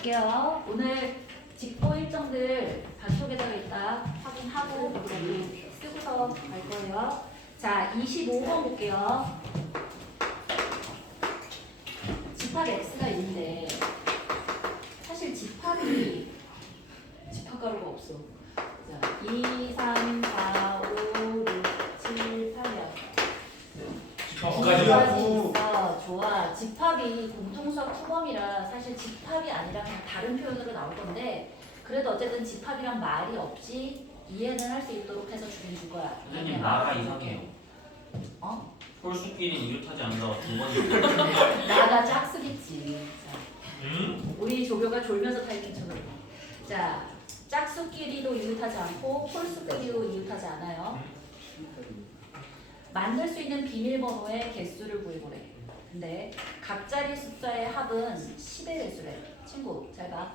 볼게요. 오늘 직보 일정들 단톡에다가 있다 확인하고 쓰고서 갈 거예요. 자, 25번 볼게요. 집합 X가 있는데 사실 집합이 집합가루가 없어. 자, 2, 3, 4, 5, 6, 7, 8이야. 집합까지 있어. 좋아. 집합이 공통수학 투범이라 사실 집합이 아니라 그냥 다른 표현으로 나올 건데 그래도 어쨌든 집합이란 말이 없이 이해는 할 수 있도록 해서 줄 거야. 선생님 나가 이상해요. 어? 홀수끼리 이웃하지 않는다고 두 번. 나가 짝수겠지. 자, 우리 조교가 졸면서 타이밍 쳐버려. 자, 짝수끼리도 이웃하지 않고 홀수끼리도 이웃하지 않아요. 만들 수 있는 비밀번호의 개수를 구해보래. 근데 각자리 숫자의 합은 10의 배수래. 친구 잘 봐.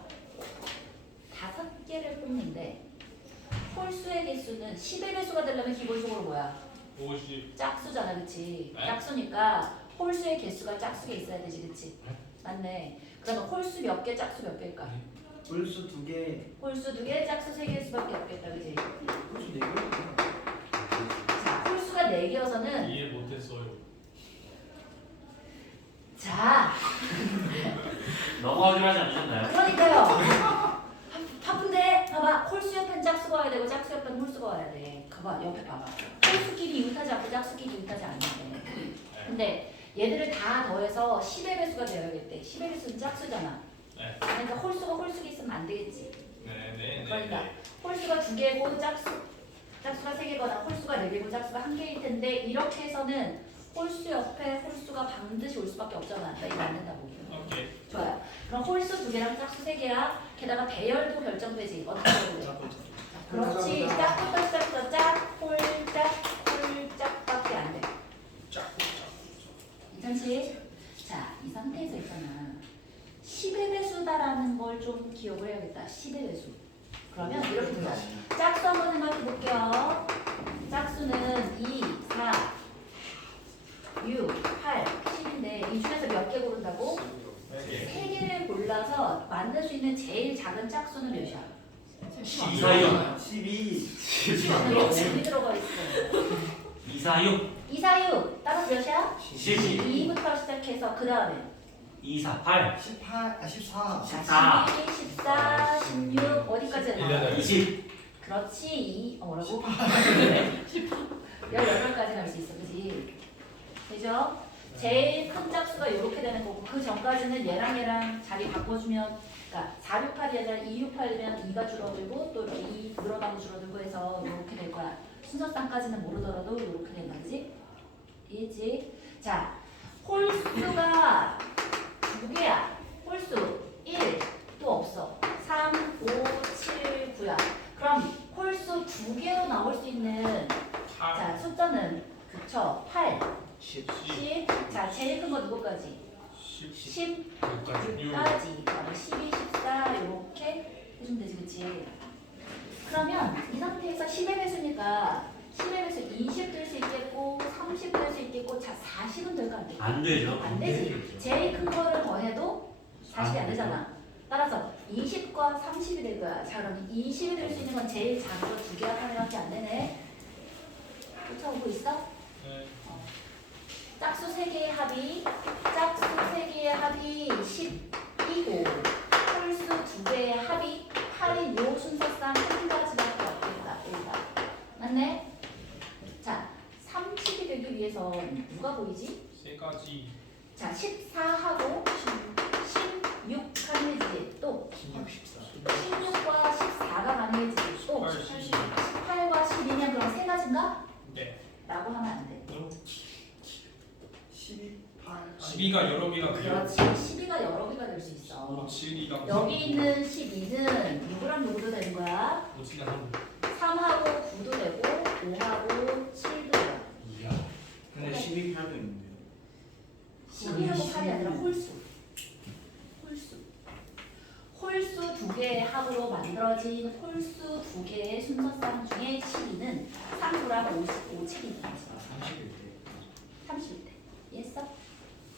5개를 뽑는데 홀수의 개수는 10의 배수가 되려면 기본적으로 뭐야? 50. 짝수잖아, 그치? 네. 짝수니까 홀수의 개수가 짝수에 있어야 되지, 그치? 맞네. 그러면 홀수 몇 개, 짝수 몇 개일까? 홀수 2개, 홀수 2개, 짝수 3개일 수밖에 없겠다, 그치? 홀수 4개. 자, 홀수가 4개여서는 이해 못했어요. 자, 넘어가기로 하지 않으셨나요? 그러니까요. 바쁜데 봐봐. 홀수 옆엔 짝수가 와야 되고 짝수 옆엔 홀수가 와야 돼. 봐봐, 옆에 봐봐. 홀수끼리 이웃하지 않고 짝수끼리 이웃하지 않는데. 근데 얘들을 다 더해서 10의 배수가 되어야겠대. 10의 배수는 짝수잖아. 네. 그러니까 홀수가 홀수가 있으면 안 되겠지. 네네네. 그러니까 홀수가 2개고 짝수가 3개거나 홀수가 4개고 짝수가 1개일 텐데 이렇게 해서는 홀수 옆에 홀수가 반드시 올 수밖에 없잖아. 그러니까 이거 안 된다고. 오케이. 좋아요. 그럼 홀수 2개랑 짝수 3개야. 게다가 배열도 결정되지. 어떻게 해야 돼? 그렇지. 짝부터 시작해서 짝, 홀, 짝, 홀, 짝밖에 안 돼. 괜찮지? 자, 이 상태에서 있잖아. 10의 배수다라는 걸 좀 기억을 해야겠다. 10의 배수. 그러면 이렇게 보자. 짝수 한번 생각해 볼게요. 짝수는 2, 4, 6, 8, 10인데 이 중에서 몇 개 고른다고? 3개를 골라서 만들 수 있는 제일 작은 짝수는 몇이야? 246. 12, 12 들어가 있어. 246. 246 따라서 몇이야? 12. 2부터 시작해서 그 다음에 248. 18, 14. 14. 12, 14, 16 어디까지 했나? 20. 그렇지. 뭐라고? 18까지 갈 수 있어. 그지? 되죠? 제일 큰 짝수가 이렇게 되는 거고 그 전까지는 얘랑 자리 바꿔주면 그러니까 468이 아니라 268이면 2가 줄어들고 또 이렇게 2 늘어나고 줄어들고 해서 이렇게 될 거야. 순서상까지는 모르더라도 이렇게 된다. 그지? 이해했지? 자, 홀수가 2개야. 홀수 1, 또 없어. 3, 5, 7, 9야. 그럼 홀수 2개로 나올 수 있는 자 숫자는 그쵸? 8, 10. 10. 자 제일 큰 거 누구까지? 10, 6까지. 그다음에 12, 14 이렇게 해주면 되지, 그치? 그러면 이 상태에서 10의 배수니까 10의 배수 20 될 수 있겠고 30 될 수 있겠고 자 40은 될까 안 될까? 안 되죠. 안 되지. 제일 큰 거를 더해도 40이 안 되잖아. 따라서 20과 30이 될 거야. 자 그럼 20이 될 수 있는 건 제일 작은 거 2개 합하면밖에 안 되네. 쫓아오고 있어? 네. 짝수 3개의 합이 짝수 3개의 합이 10이고 홀수 2개의 합이 8인 요 순서상 한 가지밖에 없겠다. 맞네? 자 30이 되기 위해서 누가 보이지? 세 가지. 자 14하고 16 가능해지지. 또 16, 14. 16과 14가 가능해지지. 또 18, 18과 12면 그럼 세 가지인가? 네. 라고 하면 안 돼. 12, 8. 12가 여러 개가 돼요. 그렇지. 12가 여러 개가 될 수 있어. 5, 7이가. 여기 있는 12는 누구랑 누구도 되는 거야? 5, 7가 3. 3하고 9도 되고 5하고 7도 돼요. 이야. 근데 12, 8도 있는데요. 12하고 8이 아니라 홀수. 홀수 2개의 합으로 만들어진 홀수 2개의 순서상 중에 12는 3, 9랑 55, 7이 있지. 30일 때. 30일 때. 이해했어?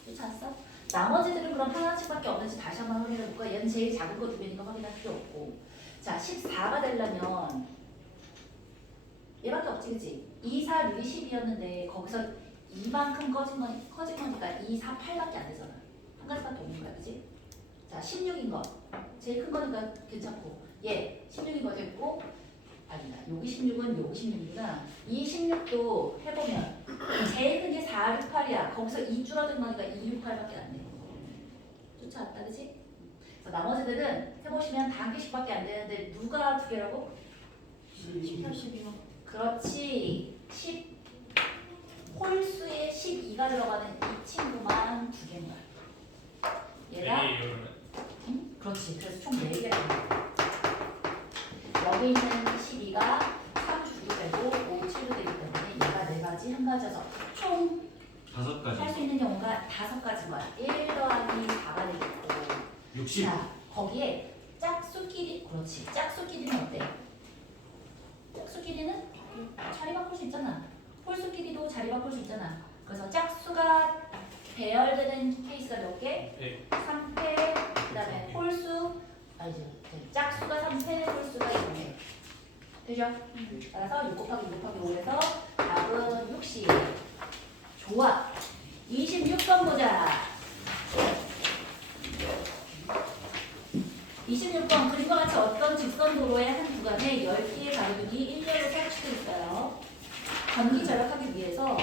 쫓아왔어? 나머지들은 그럼 하나씩밖에 없는지 다시 한번 확인해 볼까? 얘는 제일 작은 거 두 개니까 확인할 필요 없고. 자, 14가 되려면 얘밖에 없지, 그치? 2, 4, 6이 10이었는데 거기서 이만큼 커진 거니까 2, 4, 8밖에 안 되잖아. 한 가지밖에 없는 거야, 그치? 자, 16인 거. 제일 큰 거니까 괜찮고. 얘 16인 거 됐고, 아니다. 여기 16은 여기 16이구나. 이 16도 해보면 제일 큰 게 4, 6, 8이야. 거기서 2 줄어든 거니까 2, 6, 8밖에 안 돼. 쫓아왔다, 그치? 그래서 나머지들은 해보시면 다 한 개씩밖에 안 되는데 누가 두 개라고? 12요. 그렇지. 10 홀수에 12가 들어가는 이 친구만 두 개인 거야. 얘가 이러면 응? 그렇지. 그래서 총 4개가 되는 거야. 여기 있는 12가 3, 9도 되고 5, 7도 되기 때문에 얘가 4가지, 한 가지여서 총 5가지. 할 수 있는 경우가 5가지인 거야. 1 더하기 4가 되겠고. 60. 자, 거기에 짝수끼리, 그렇지. 짝수끼리는 어때? 짝수끼리는 자리 바꿀 수 있잖아. 홀수끼리도 자리 바꿀 수 있잖아. 그래서 짝수가 배열되는 케이스가 몇 개? 3패, 그다음에 홀수, 아니죠. 짝수가 3패, 홀수가 2패. 되죠? 따라서 6 곱하기 6 곱하기 5에서 답은 60. 좋아. 26번 보자. 26번 그림과 같이 어떤 직선 도로의 한 구간에 10개의 가로등이 일렬로 설치되어 있어요. 전기 절약하기 위해서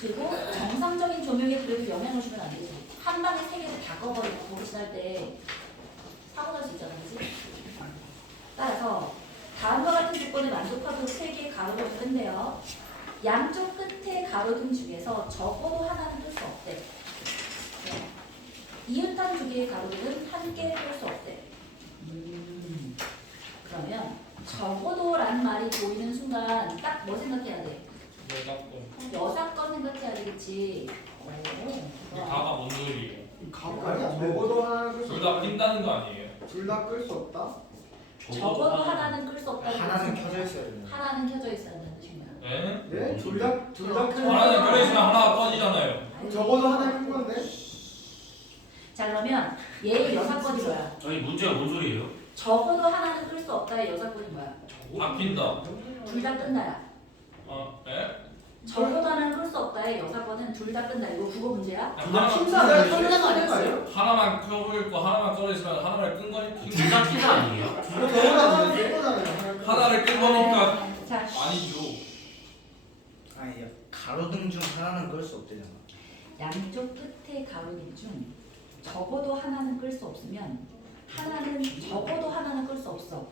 그리고 정상적인 조명에 그래도 영향을 주면 안 되지. 한 방에 3개를 다 꺼버리고 도로 지날 때 사고 날 수 있잖아, 그렇지? 따라서 다음과 같은 조건을 만족하도록 3개의 가로등을 끈대요. 양쪽 끝의 가로등 중에서 적어도 하나는 뜰 수 없대. 이웃한 2개의 가로등은 한 개를 뜰 수 없대. 그러면 적어도라는 말이 보이는 순간 딱 뭐 생각해야 돼? 여사건 생각해야 되겠지. 좋아. 다가 뭔 소리예요? 아니야, 적어도 하나 끌 수 둘 다 없다. 낀다는 거 아니에요? 둘 다 끌 수 없다? 적어도 하나는 끌 수 없다는 하나는 뜻은 켜져 있어야 되는. 하나는 켜져 있어야 되는 뜻입니다. 네? 네? 둘다 하나는 끓여있으면 하나가 꺼지잖아요. 적어도 하나 큰 건데? 자, 그러면 얘의 여사건이 뭐야? 아니 문제가 뭔 소리예요? 적어도 하나는 끌 수 없다의 여사건이 뭐야? 다 낀다. 둘 다 끈다야. 네? 적어도 하나는 끌 수 없다의 여사건은 둘 다 끈다. 이거 국어 문제야? 그냥 하나만, 킨다 아니야? 킨다가 킨다는 거 아니야? 하나만 켜고 있고 하나만 꺼져 있으면 하나를 끈 거니까 둘다 킨다 아니에요? 적어도 큰 거잖아요. 하나를 끈 거니까 자, 아니죠. 아니 가로등 중 하나는 끌 수 없대잖아. 양쪽 끝의 가로등 중 적어도 하나는 끌 수 없으면 하나는 적어도 하나는 끌 수 없어.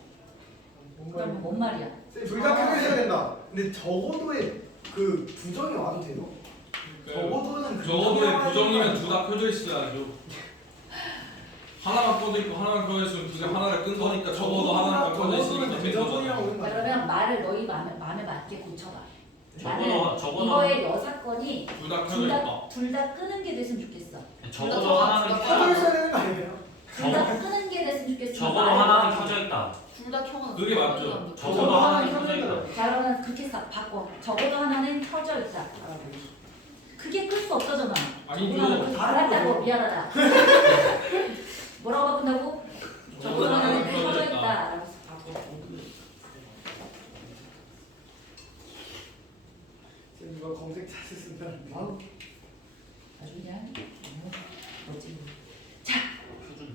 그러면 뭔 말이야? 둘다 켜져 있어야 된다. 근데 적어도에 그 부정이 와도 돼요? 적어도는 적어도의 부정이면 둘 다 켜져 있어야죠. 하나만 꺼져 있고 하나만 켜져 있으면 두개 하나를 끈 거니까 적어도 하나가 켜져 있으니까 된 부정이라고 거잖아. 하는 거야. 그러면 말을 너희 마음에 맞게 고쳐봐. 적어도 이거의 여사건이 둘 다 켜져 있다. 둘 다 끄는 게 됐으면 좋겠어. 적어도 하나는 켜져 켜져 있어야 되는 거 아니에요? 둘 다 끄는 게 됐으면 좋겠어. 적어도 하나는 켜져 있다. 둘다 켜고. 그게 맞죠. 적어도 하나는 켜져 있다. 자, 그러면 그렇게 바꿔. 적어도 하나는 켜져 있다. 그게 끌 수 없어잖아. 아니죠. 알았다고 미안하다. 뭐라고 바꾼다고? 적어도 하나는 켜져 있다. 라고 바꿔. 지금 이거 검색 자세 쓴다는데. 아주 그냥 멋지고. 자,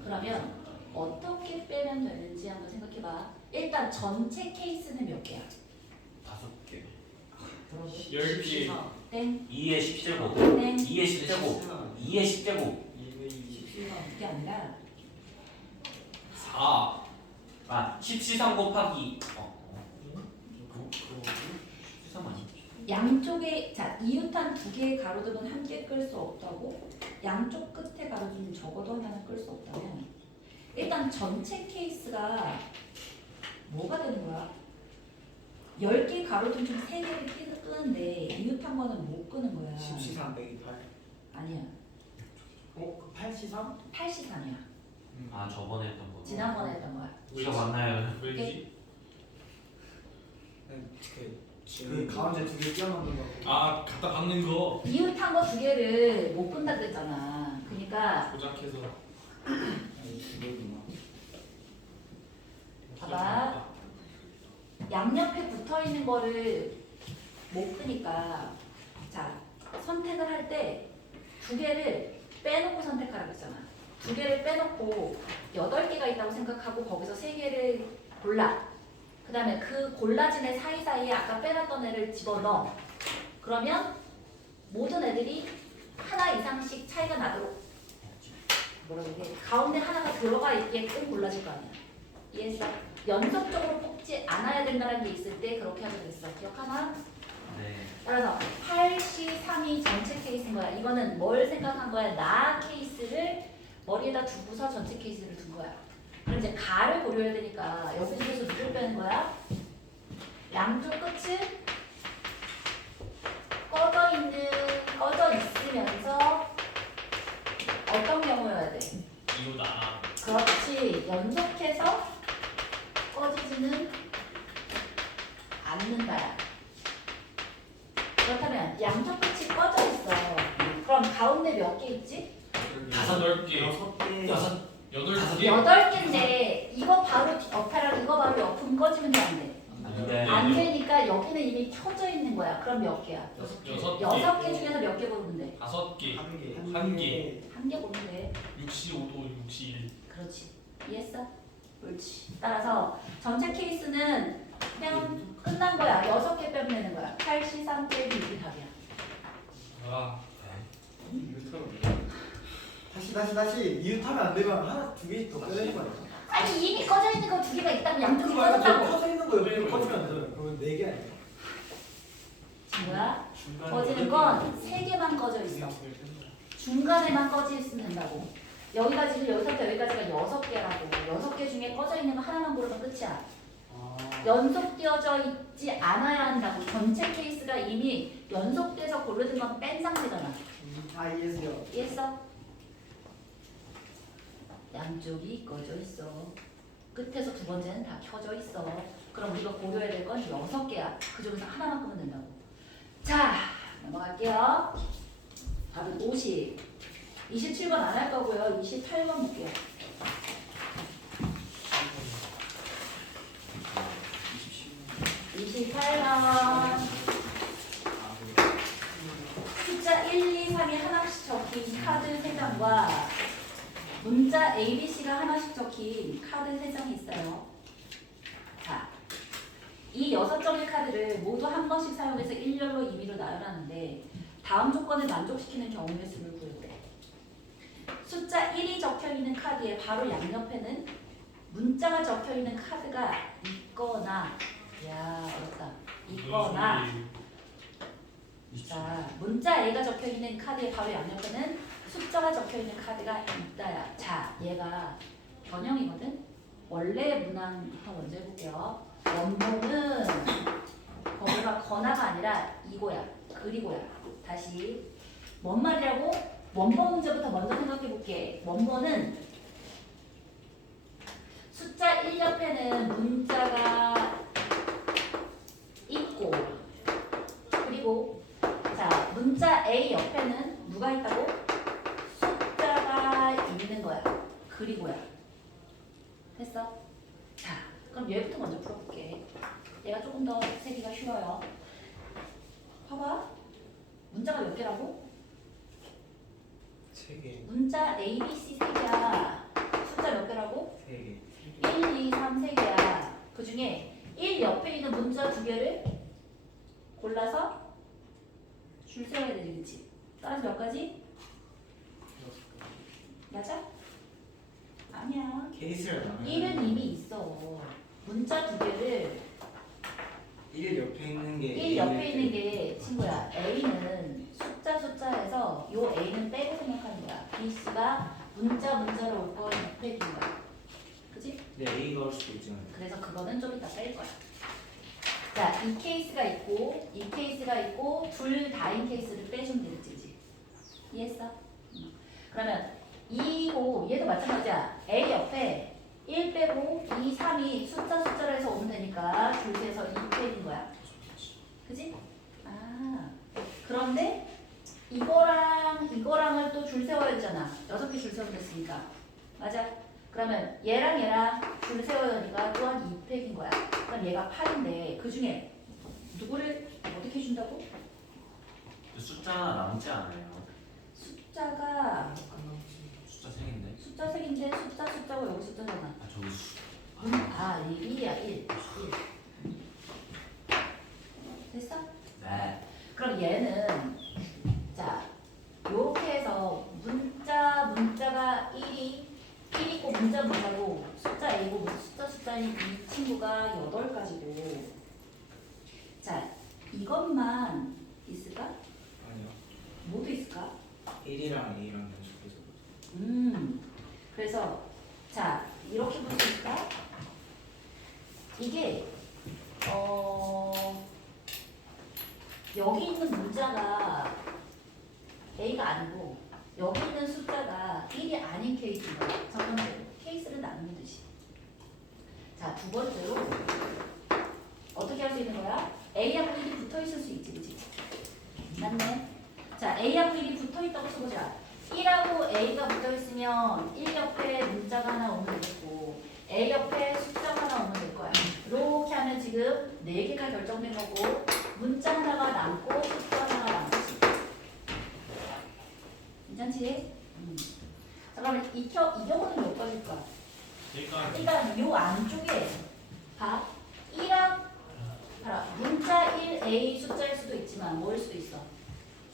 그러면 어떻게 빼면 되는지 한번 생각해봐. 일단 전체 케이스는 몇 개야? 5개. 10개. 땡, 2의 10제곱. 땡. 2의 10제곱. 2의 10제곱. 그게 아니라 4. 아, 10C3 곱하기 13 아니야? 양쪽에 자 이웃한 2개의 가로등은 함께 끌 수 없다고 양쪽 끝에 가로등 적어도 하나는 끌 수 없다면 일단 전체 케이스가 뭐가 되는 거야? 10개 가로등 중 3개를 끄는데 이웃한 거는 못 끄는 거야. 14 빼기 8. 아니야. 그 8C3? 8C3이야. 아, 저번에 했던 거. 지난번에 했던 거야. 기억 안 나요. 왜지? 그 가운데 2개 끼워넣는 거. 아 갖다 박는 거. 이웃한 거 2개를 못 끈다 그랬잖아. 그러니까 조작해서 이거구나. 봐봐. 양옆에 붙어 있는 거를 못 끄니까 자 선택을 할 때 두 개를 빼놓고 선택하라고 했잖아. 두 개를 빼놓고 8개가 있다고 생각하고 거기서 3개를 골라. 그 다음에 그 골라진 애 사이사이에 아까 빼놨던 애를 집어넣어. 그러면 모든 애들이 하나 이상씩 차이가 나도록 뭐라고 이게 가운데 하나가 들어가 있게끔 골라질 거 아니야. 이해했어? 연속적으로 뽑지 않아야 된다는 게 있을 때 그렇게 하게 됐어. 기억하나? 네. 따라서 8시 3이 전체 케이스인 거야. 이거는 뭘 생각한 거야? 나 케이스를 머리에다 두고서 전체 케이스를 둔 거야. 그럼 이제 가를 고려해야 되니까 여기 중에서 누굴 빼는 거야? 양쪽 끝을 꺼져 있으면서 어떤 경우여야 돼? 이거다. 그렇지. 연속해서 꺼지지는 않는다. 그렇다면 양쪽 끝이 꺼져 있어. 그럼 가운데 몇 개 있지? 8개. 6개. 8개. 8개인데 이거 바로 옆에랑 이거 바로 옆으로 꺼지면 돼, 안 돼? 네. 안 되니까 여기는 이미 켜져 있는 거야. 그럼 몇 개야? 6개. 6개 중에서 몇 개 고르면 돼? 5개. 1개. 한 개. 한 개 고르면 돼. 65도 61. 그렇지. 이해했어? 옳지. 따라서 전체 케이스는 그냥 끝난 거야. 6개 빼면 되는 거야. 8시 3 빼기 6이 답이야. 아. 다시 이웃하면 안 되면 하나 두 개씩 더 빼내는 거 아니야? 아니 이미 꺼져 있는 거 2개가 있다면 양쪽이 그거 말고 꺼졌다고. 켜져 있는 거 옆에 꺼지면 안 되잖아. 그러면 4개 아니야? 친구야, 꺼지는 건 3개만 꺼져 있어. 중간에만 꺼져 있으면 된다고. 여기가 지금 여기서부터 여기까지가 6개라고. 6개 중에 꺼져 있는 거 하나만 고르면 끝이야. 연속되어져 있지 않아야 한다고. 전체 케이스가 이미 연속돼서 고르는 건 뺀 상태잖아. 아 이해했어요. 이해했어? 양쪽이 꺼져 있어. 끝에서 두 번째는 다 켜져 있어. 그럼 우리가 고려해야 될 건 6개야. 그 중에서 하나만 끄면 된다고. 자, 넘어갈게요. 답은 50. 27번 안 할 거고요. 28번 볼게요. 28번. 숫자 1, 2, 3이 하나씩 적힌 카드 3장과 문자 ABC가 하나씩 적힌 카드 3장이 있어요. 자, 이 6장의 카드를 모두 한 번씩 사용해서 일렬로 임의로 나열하는데 다음 조건을 만족시키는 경우의 수를 구해보래. 숫자 1이 적혀있는 카드의 바로 양옆에는 문자가 적혀있는 카드가 있거나, 야 어렵다, 있거나, 자 문자 A가 적혀있는 카드의 바로 양옆에는 숫자가 적혀있는 카드가 있다야. 자 얘가 변형이거든. 원래 문항부터 먼저 해볼게요. 원본은 거기가 거나가 아니라 이거야. 그리고야. 다시 뭔 말이라고? 원본 문제부터 먼저 생각해볼게. 원본은 숫자 1 옆에는 문자가 있고, 그리고 자 문자 A 옆에는 누가 있다고? 숫자가 있는 거야. 그리고야. 됐어? 자 그럼 얘부터 먼저 풀어볼게. 얘가 조금 더 세기가 쉬워요. 봐봐. 문자가 몇 개라고? 3개. 문자 A, B, C 3개야. 숫자 몇 개라고? 3개. 1, 2, 3, 3개야. 그 중에 1 옆에 있는 문자 2개를 골라서 줄 세워야 되지, 그치? 따라서 몇 가지? 맞아? 아니야. 케이스를 나누면 1은 이미 있어. 문자 2개를 1 옆에 있는 게 1 옆에 있는 게 친구야. A는 숫자에서 요 A는 빼고 생각하는 거야. B, C가 문자로 올 거 600인 거야. 그치? 네, A가 올 수도 있지만 그래서 그거는 좀 이따 뺄 거야. 자, 이 케이스가 있고 이 케이스가 있고 둘 다인 케이스를 빼주면 되겠지. 이해했어? 그러면 2고 얘도 마찬가지야. A 옆에 1 빼고 2, 3이 숫자로 해서 오면 되니까 줄 세서 2 빼는 거야. 그지? 아, 그런데 이거랑을 또 줄 세워야 되잖아. 6개 줄 세우면 됐으니까. 맞아? 그러면 얘랑 줄 세워야 하니까 또한 2팩인 거야. 그럼 얘가 8인데 그 중에 누구를 어떻게 준다고? 숫자 하나 남지 않아요. 숫자가 숫자 3개인데. 숫자 색인데 숫자고 여기 숫자잖아. 아 저기 수. 아, 1이야 1. 됐어? 네. 그럼 얘는 자 요렇게 해서 문자가 1이 꼭 문자고 숫자 A고 숫자인 이 친구가 8가지고 자 이것만 있을까? 아니요. 모두 있을까? 1이랑 A랑 연속해서. 그래서 자 이렇게 볼 수 있을까? 이게 여기 있는 문자가 A가 아니고 여기 있는 숫자가 1이 아닌 케이스인 거야. 첫 번째로 케이스를 나누는 듯이. 자, 두 번째로 어떻게 할 수 있는 거야? A하고 1이 붙어 있을 수 있지, 그치? 맞네. 자, A하고 1이 붙어 있다고 써보자. 1하고 A가 붙어 있으면 1 옆에 문자가 하나 오면 되겠고 A 옆에 숫자가 하나 오면 될 거야. 이렇게 하면 지금 4개가 결정된 거고 문자 하나가 남고 숫자 하나가 남지. 괜찮지? 자, 그러면 이 경우는 몇 가지일까? 일단 요 안쪽에 봐. 1랑 봐라. 문자 1 A 숫자일 수도 있지만 뭐일 수도 있어?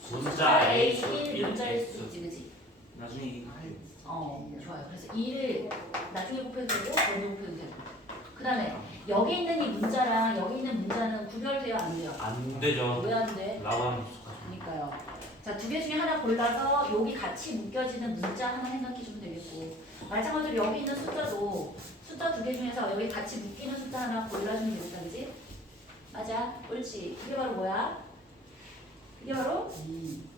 문자 A 수 1 문자일 1 수도 있지, 그치? 나중에 이거 할. 좋아요. 그래서 2를 나중에 곱해도 되고 번호 곱해도 되고. 그 다음에 여기 있는 이 문자랑 여기 있는 문자는 구별돼요, 안 돼요? 안 되죠. 왜 안 돼? 라고 하면 익숙하죠. 그러니까요. 자, 2개 중에 하나 골라서 여기 같이 묶여지는 문자 하나 생각해 주면 되겠고 마찬가지로 여기 있는 숫자도 숫자 2개 중에서 여기 같이 묶이는 숫자 하나 골라주면 되겠다, 그지? 맞아, 옳지. 그게 바로 뭐야? 그게 바로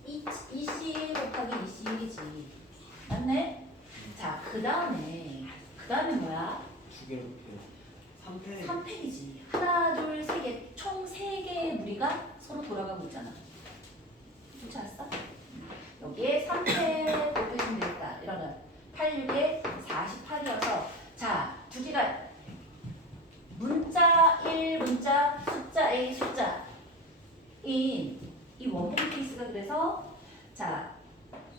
EC1 곱하기 EC1이지. 맞네? 자, 그 다음에 뭐야? 두 개로 해요. 3패. 3팩이지. 하나, 둘, 세 개. 총 3개의 무리가 서로 돌아가고 있잖아. 좋지 않았어? 여기에 3팩 곱해주면 되겠다. 이러면 8, 6에 48이어서 자, 2개가 문자 1, 문자, 숫자 A, 숫자 이 원본 케이스가 그래서 자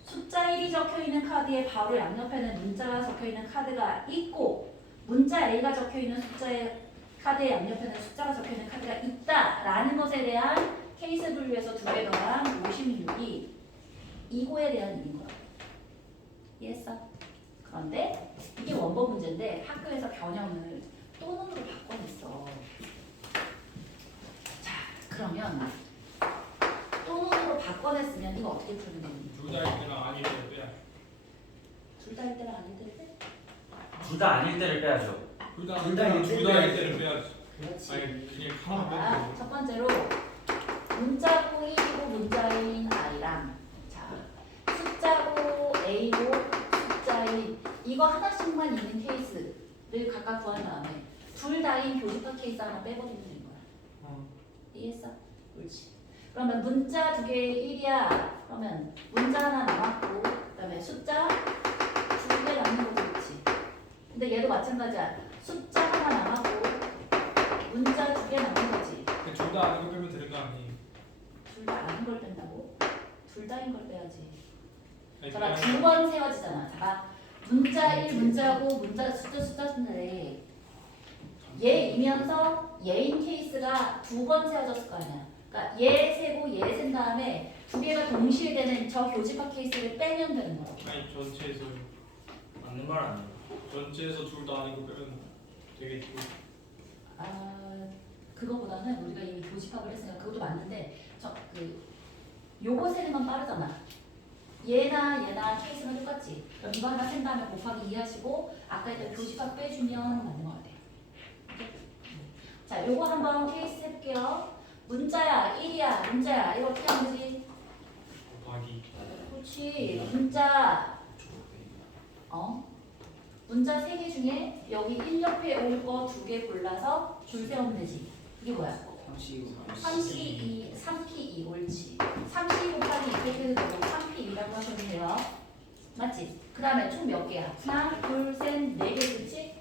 숫자 1이 적혀있는 카드에 바로 양옆에는 문자가 적혀있는 카드가 있고 문자 A가 적혀있는 숫자의 카드의 양옆에는 숫자가 적혀있는 카드가 있다라는 것에 대한 케이스 분류에서 2배 더한 56이 이거에 대한 일인 거야. 이해했어? 그런데 이게 원본 문제인데 학교에서 변형을 또는으로 바꿔냈어. 자, 그러면 또는으로 바꿔냈으면 이거 어떻게 풀면 되니? 둘다 있거나 아닐 때를 빼야. 둘 다일 때랑 아닐 때를? 둘 다 아닐 때를 빼야죠. 둘다일 때를 빼야지. 그렇지. 아니 그냥 하나만 빼면 자, 돼. 첫 번째로 문자고 1이고 문자인 I랑 자 숫자고 A고 숫자인 이거 하나씩만 있는 케이스를 각각 구한 다음에 둘 다인 교집합 케이스 하나 빼버리면 되는 거야. 이해했어? 옳지. 그러면 문자 2개의 1이야. 그러면 문자 하나 남았고 그다음에 숫자 2개 남는 거지, 그렇지? 근데 얘도 마찬가지야. 숫자 하나 남았고 문자 2개 남는 거지. 둘다 아닌 거 빼면 되는 거 아니? 둘 다 아닌 걸 뺀다고? 둘 다인 걸 빼야지. 아니, 봐봐, 그냥 2번 세워지잖아. 봐봐. 문자 1 문자고 문자 숫자인데 얘이면서 얘인 케이스가 2번 세워졌을 거 아니야. 그러니까 얘 세고 얘 센 다음에 2개가 동시에 되는 저 교집합 케이스를 빼면 되는 거라고. 아니 전체에서 맞는 말 아니에요. 전체에서 둘 다 아닌 거 빼면 되겠지. 아, 그거보다는 우리가 이미 교집합을 했으니까 그것도 맞는데 요거 세는 건 빠르잖아. 얘나 케이스는 똑같지. 그럼 이거 하나 센 다음에 곱하기 2 하시고 아까 했던 교집합 빼주면 맞는 거 같아. 자, 요거 한번 케이스 해볼게요. 문자야, 1이야, 문자야. 이거 어떻게 하면 되지? 곱하기. 그렇지. 문자, 문자 3개 중에 여기 1 옆에 올 거 2개 골라서 줄 세우면 되지. 이게 뭐야? 3P2 옳지. 3P 곱하기 2 빼도 되고 3P2라고 하셔도 돼요. 맞지? 그 다음에 총 몇 개야? 하나, 둘, 셋, 네 개, 그치?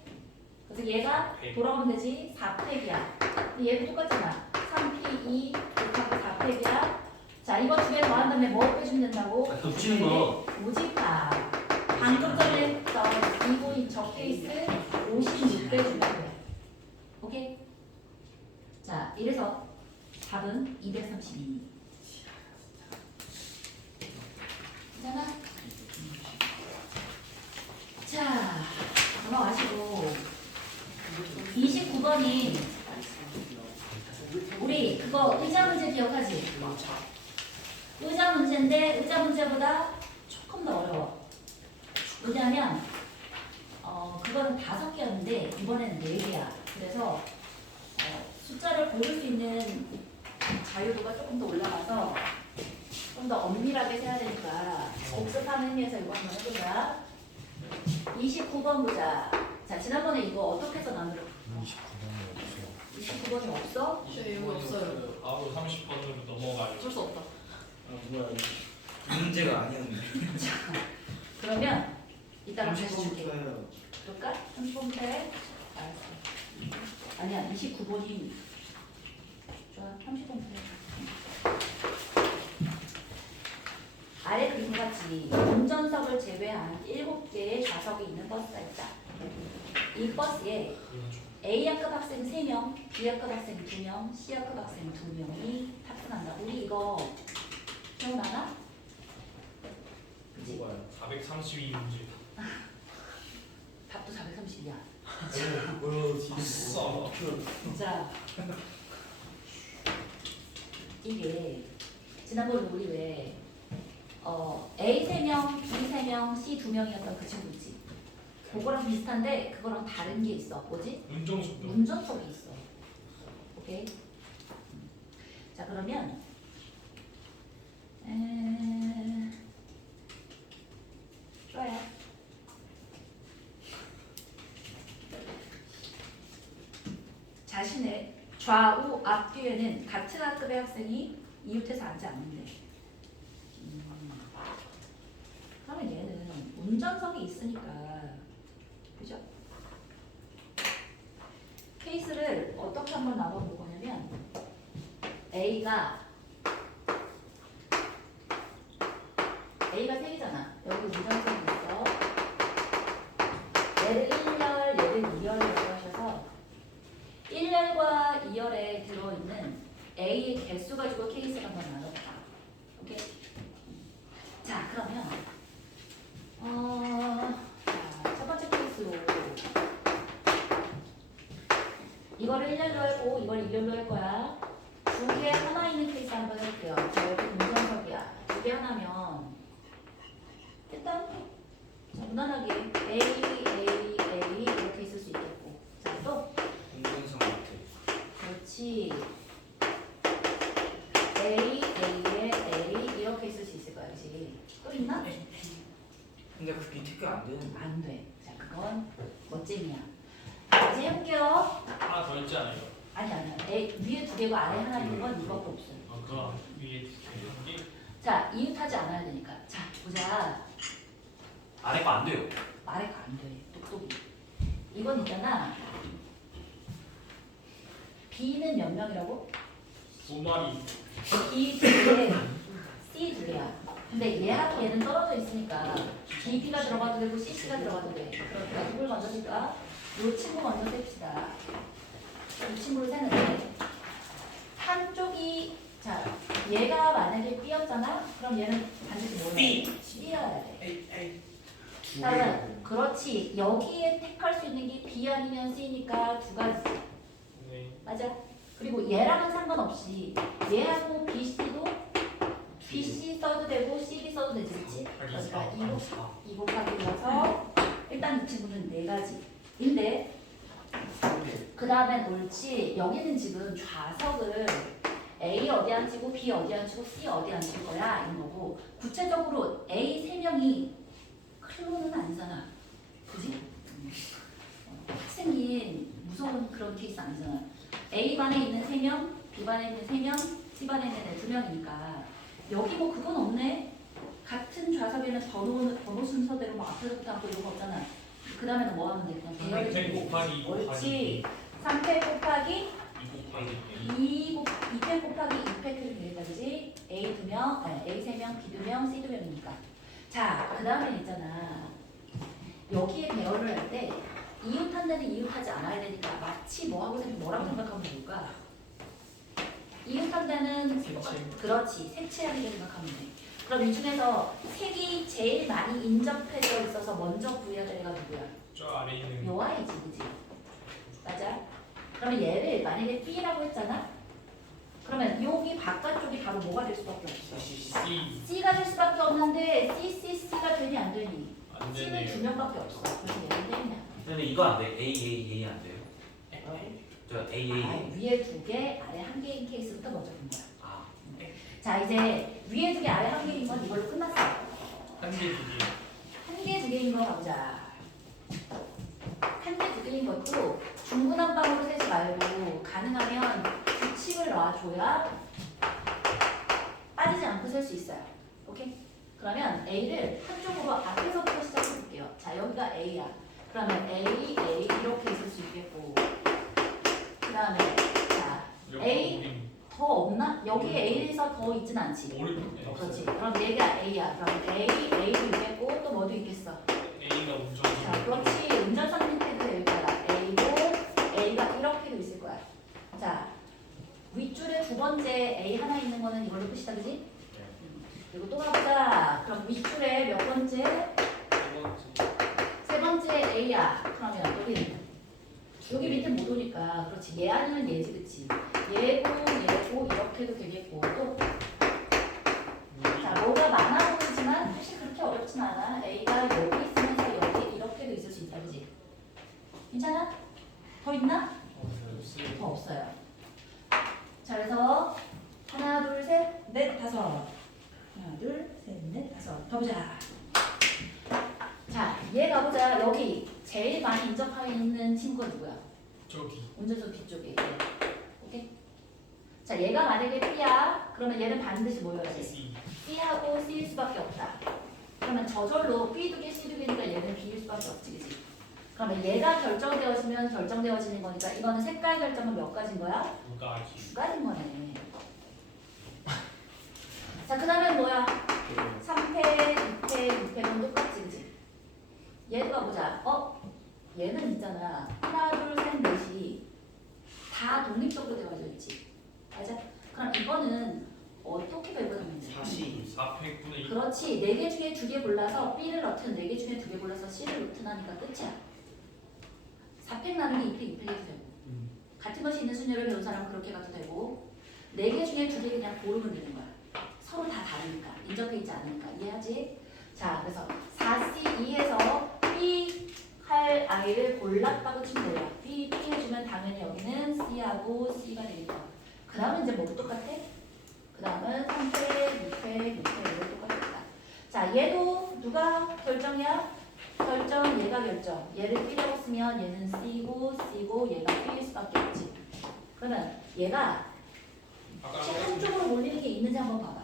그래서 얘가 돌아오면 되지? 4팩이야. 근데 얘도 똑같잖아. 3P2 곱하기 4팩이야. 자, 이거 두 개 더한 다음에 뭐 빼주면 된다고? 겹치는 거. 모집합. 방금 전에 했던 이거 저 케이스 56 빼주면 돼. 오케이? 자, 이래서 답은 232. 괜찮아? 자, 넘어가시고 29번이 우리 그거 의자 문제 기억하지? 의자 문제인데 의자 문제보다 조금 더 어려워. 왜냐하면 그거는 5개였는데 이번에는 4개야. 그래서 숫자를 고를 수 있는 자유도가 조금 더 올라가서 좀 더 엄밀하게 세야 되니까 복습하는 의미에서 이거 한번 해보자. 29번 보자. 자, 지난번에 이거 어떻게 해서 나누려? 29번이 없어? 네, 여기 없어요. 바로 30번으로 넘어가요. 어쩔 수 없다. 아 뭐야 이거. 문제가 아니었네. 그러면 이따가 다시 줄게. 30번부터요. 그럴까? 30번 돼? 알았어. 아니야, 29번이 좋아, 30번 돼. 아래 그림 같이 운전석을 제외한 7개의 좌석이 있는 버스가 있다. 이 버스에 A학급 학생 3명, B학급 학생 2명, C학급 학생 2명이 탑승한다. 우리 이거 기억나나? 그치? 432문제. 답도 430이야. 아싸. 자, 이게 지난번에 우리 왜 A 3명, B 3명, C 2명이었던 그 친구 있지? 그거랑 비슷한데 그거랑 다른 게 있어. 뭐지? 운전수표. 운전석이 있어. 오케이? 자, 그러면 좋아요. 자신의 좌우 앞뒤에는 같은 학급의 학생이 이웃해서 앉지 않는데 그러면 얘는 운전석이 있으니까 그죠? 케이스를 어떻게 한번 나눠볼 거냐면 A가 3개잖아. 여기 운전석이 있어. 얘를 1열, 얘를 2열이라고 하셔서 1열과 2열에 들어있는 A의 개수 가지고 케이스를 한번 나눠봐. 오케이? 자, 그러면 자, 첫 번째 케이스로 이거를 1열로 하고 이걸 2열로 할 거야. 두 개 하나 있는 케이스 한번 해볼게요. 자, 여기 운전석이야. 두 개 하나면 일단 자, 무난하게 A, A, A 이렇게 있을 수 있겠고. 자, 또 운전석 같아. 그렇지. A, A에 A 이렇게 있을 수 있을 거야, 그렇지? 또 있나? 근데 그 밑에 게 안 되는. 안 돼. 자, 그건 멋쟁이야. 다시 해볼게요. 하나 더 있지 않아요? 아니야. A, 위에 두 개고 아래 하나 있는 건 이거밖에 없어요. 그럼 위에 한 개. 자, 이웃하지 않아야 되니까. 자, 보자. 아래 거 안 돼요. 말해가 안 돼. 똑똑이. 이건 있잖아. B는 몇 명이라고? 2마리. B 두 개, C 두 개야. 근데 얘하고 얘는 떨어져 있으니까 B, B가 들어가도 되고 C, C가 들어가도 돼. 그러니까 누굴 먼저 쓸까? 이 친구 먼저 셉시다. 이 친구를 세는데 한쪽이 자 얘가 만약에 B였잖아? 그럼 얘는 반드시 뭐야? B여야 돼. 그러면 그렇지. 여기에 택할 수 있는 게 B 아니면 C니까 두 가지. 네. 맞아. 그리고 얘랑은 상관없이 얘하고 BC도 BC 써도 되고 CB 써도 되지, 그렇지? 그러니까 2 곱하기 6 일단 이 친구는 4가지인데 그 다음엔 옳지. 여기는 지금 좌석을 A 어디 앉히고 B 어디 앉히고 C 어디 앉힐 거야 이런 거고 구체적으로 A 3명이 클로는 아니잖아. 그지? 생긴 무서운 그런 케이스 아니잖아. A반에 있는 3명, B반에 있는 3명, C반에 있는 애 2명이니까 여기 뭐 그건 없네. 같은 좌석에는 번호 순서대로 뭐 앞에서부터 하고 이런 거 없잖아. 그 다음에는 뭐 하면 돼? 그냥 배열이 3팩 곱하기 2 곱하기 옳지. 3팩 곱하기 2 곱하기 2팩 곱하기 2팩을 되겠다, 그지? A 2명, A 3명, B 2명, C 2명이니까. 자, 그 다음에 있잖아. 여기에 배열을 할 때 이웃한 데는 이웃하지 않아야 되니까 마치 뭐라고 생각하면 좋을까? 이웃한 데는 색칠. 그렇지, 색칠하게 생각하면 돼. 그럼 이 중에서 색이 제일 많이 인접해져 있어서 먼저 구해야 될 애가 누구야? 저 아래 있는 요 아이지, 그지? 맞아? 그러면 얘를 만약에 B라고 했잖아? 그러면 여기 바깥쪽이 바로 뭐가 될 수밖에 없어? C C가 될 수밖에 없는데 C가 되니 안 되니? 안 C는 되네요. 두 명밖에 없어. 그래서 얘는 되냐? 근데 이거 안 돼. A 안 돼요. 저 A. 위에 두 개, 아래 한 개인 케이스부터 먼저 본 거야. 아, 자, 이제 위에 두 개, 아래 한 개인 건 이걸로 끝났어. 한개 2개 한 개, 두 개인 거 가보자. 한 개, 두 개인 것도 중구난방으로 세지 말고 가능하면 규칙을 놔줘야 빠지지 않고 셀 수 있어요. 오케이? 그러면 A를 한쪽으로 앞에서부터 시작해 볼게요. 자, 여기가 A야. 그러면 A 이렇게 있을 수 있겠고 그 다음에 자, A 더 없나? 여기에 A에서 더 있진 않지. 그렇지. 그럼 얘가 A야. 그럼 A도 있겠고 또 뭐도 있겠어. A가 운전 자, 그렇지. 운전석 밑에도 될 거야. A가 이렇게도 있을 거야. 자, 윗줄에 두 번째 A 하나 있는 거는 이걸로 끝이다, 그지? 그리고 또 가보자. 그럼 윗줄에 몇 번째? 세 번째 A야. 그러면 여기 밑에 못 오니까 그렇지. 얘 아니면 얘지, 그치? 얘고 이렇게도 되겠고 또 자, 뭐가 많아 보이지만 사실 그렇게 어렵진 않아. A가 여기 있으면서 여기 이렇게도 있을 수 있다, 그지? 괜찮아? 더 있나? 더 없어요. 자, 그래서 하나, 둘, 셋, 넷, 다섯. 하나, 둘, 셋, 넷, 다섯. 더 보자. 자, 얘 가보자. 여기 제일 많이 인접하여 있는 친구가 누구야? 저기 운전석 뒤쪽에. 얘. 오케이? 자, 얘가 만약에 B야. 그러면 얘는 반드시 뭐여야지? C B하고 C일 수밖에 없다. 그러면 저절로 B 두 개, C 두 개니까 얘는 B일 수밖에 없지, 그치? 그러면 얘가 결정되어지면 결정되어지는 거니까 이거는 색깔 결정은 몇 가지인 거야? 누가 알지? 두 가지인 거네. 자, 그 다음엔 뭐야? 3팩, 2팩, 6팩은 똑같지, 그치? 얘도 가보자. 얘는 있잖아. 하나, 둘, 셋, 넷이 다 독립적으로 되어져 있지. 맞아? 그럼 이거는 어떻게 배분하면 돼? 4팩분의 2 그렇지. 4개 중에 2개 골라서 B를 넣든 4개 중에 2개 골라서 C를 넣든 하니까 끝이야. 4팩 나누기 2팩, 2팩 해도 되고 같은 것이 있는 순열을 배운 사람은 그렇게 가도 되고 4개 중에 2개 그냥 고르면 되는 거야. 서로 다 다르니까. 인접해 있지 않으니까. 이해하지? 자, 그래서 4C2에서 B 할 아이를 골랐다고 치면 뭐야? B 해주면 당연히 여기는 C하고 C가 되겠다. 그 다음은 이제 뭐도 똑같아? 그 다음은 3팩, 2팩, 6팩으로 똑같겠다. 자, 얘도 누가 결정이야? 얘가 결정. 얘를 B라고 쓰면 얘는 C고 얘가 B일 수밖에 없지. 그러면 얘가 혹시 한쪽으로 몰리는 게 있는지 한번 봐봐.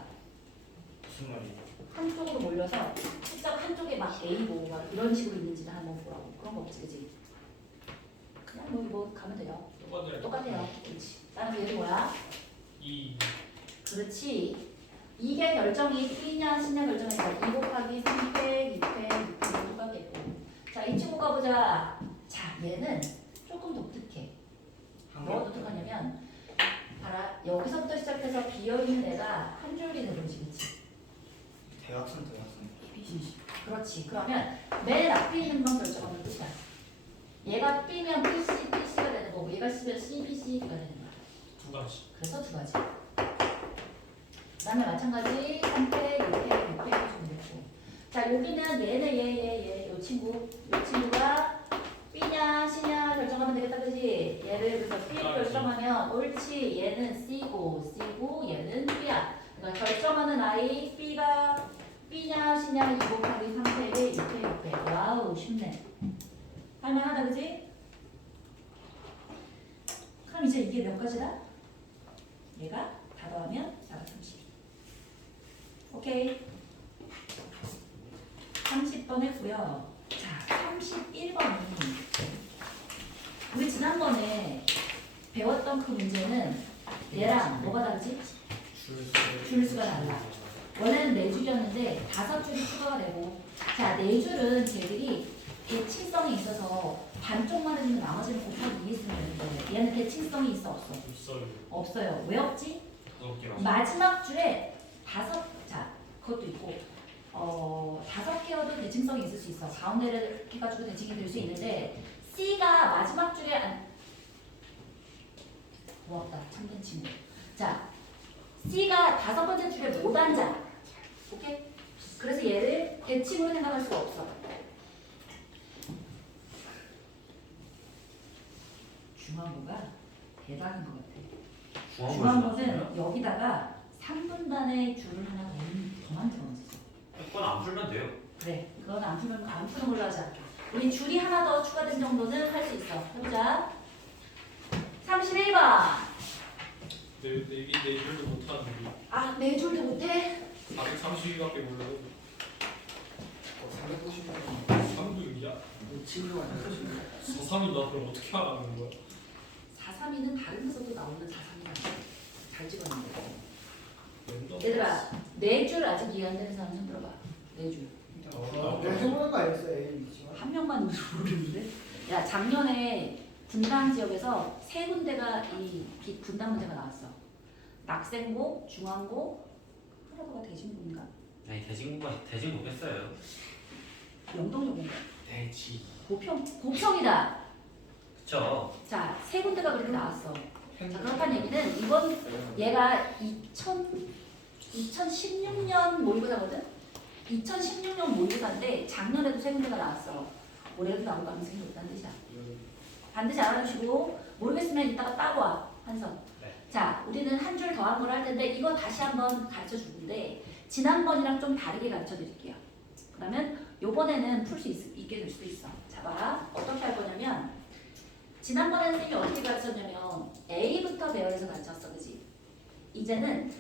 무슨 말이야? 한쪽으로 몰려서 살짝 한쪽에 막 A고 막 이런 식으로 있는지를 한번 보라고. 그런 거 없지, 그지? 그냥 뭐 가면 돼요. 똑같아요. 그렇지. 다음 얘도 뭐야? 2 그렇지. 이게 결정이 B냐 C냐 결정이니까 2 곱하기 3팩, 2팩, 6팩이 똑같겠고. 자, 이 친구 가보자. 자, 얘는 조금 독특해. 뭐가 독특하냐면 봐라. 여기서부터 시작해서 비어있는 애가 한 줄기 되는지, 그치? 대학생 그렇지. 그러면 맨 앞에 있는 건 결정하면 끝이야. 얘가 B면 BC, BC가 되는 거고 얘가 C면 C, BC가 되는 거야. 두 가지 그래서 두 가지. 그 다음에 마찬가지 3팩, 6팩, 6팩 해주면 되고. 자, 여기는 얘, 요 친구가 B냐 C냐 결정하면 되겠다, 그지? 얘를 그래서 B를 결정하면 옳지. 얘는 C고 얘는 B야. 그러니까 결정하는 아이 B가 B냐 C냐 2 곱하기 3팩에 2팩, 6팩. 와우, 쉽네. 할만하다, 그지? 그럼 이제 이게 몇 가지다? 얘가 다 더하면 432. 오케이. 30번 했고요. 자, 31번이 우리 지난번에 배웠던 그 문제는 얘랑 뭐가 다르지? 줄수가 달라. 원래는 4줄이었는데 5줄이 추가가 되고, 자, 4줄은 쟤들이 대칭성이 있어서 반쪽만 해주면 나머지는 곱하기 2 했으면 되는데 얘는 대칭성이 있어 없어? 없어요. 없어요. 왜 없지? 5개라서. 마지막 줄에 자, 그것도 있고 5개여도 대칭성이 있을 수 있어. 가운데를 해가지고 대칭이 될 수 있는데 C가 마지막 줄에 고맙다 참된 친구. 자, C가 5번째 줄에 못 앉아. 오케이? 그래서 얘를 대칭으로 생각할 수가 없어. 중앙고가 대단한 것 같아. 중앙고는 여기다가 3분단의 줄을 하나 더 만들어놨어. 그건 안 풀면 돼요. 그래, 그건 안 푸는 걸로 하자. 우리 줄이 하나 더 추가된 정도는 할 수 있어. 해보자. 31번. 내 줄도 못하는데 아, 네 줄도 못해? 432밖에 몰라요. 490원 3구이야? 친구가 있으시네. 432나 그럼 어떻게 알아는 거야? 432는 다른 데서도 나오는 432야. 잘 찍었는데. 랜덤. 얘들아, 네 줄 아직 이해 안 되는 사람 손 들어봐. 네 줄. 내가 해보는 거 아니었어 A 있지만. 한 명만 모르는데? 야, 작년에 분당 지역에서 3군데가 이 분당 문제가 나왔어. 낙생고, 중앙고, 하나가 대진고인가? 아니 대진고 했어요. 영동여고인가? 대지. 고평이다. 그쵸? 자, 3군데가 그렇게 나왔어. 자, 그렇다는 얘기는 이번 얘가 2016년 모의고사거든? 2016년 모의고사인데 작년에도 3군데가 나왔어. 올해도 나올 가능성이 높다는 뜻이야. 반드시 알아두시고 모르겠으면 이따가 따고 와. 한성. 네. 자, 우리는 한 줄 더한 걸 할 텐데 이거 다시 한번 가르쳐 주는데 지난번이랑 좀 다르게 가르쳐 드릴게요. 그러면 요번에는 풀 수 있게 될 수도 있어. 자, 봐. 어떻게 할 거냐면 지난번에 선생님이 어떻게 가르쳤냐면 A부터 배열해서 가르쳤어. 그지? 이제는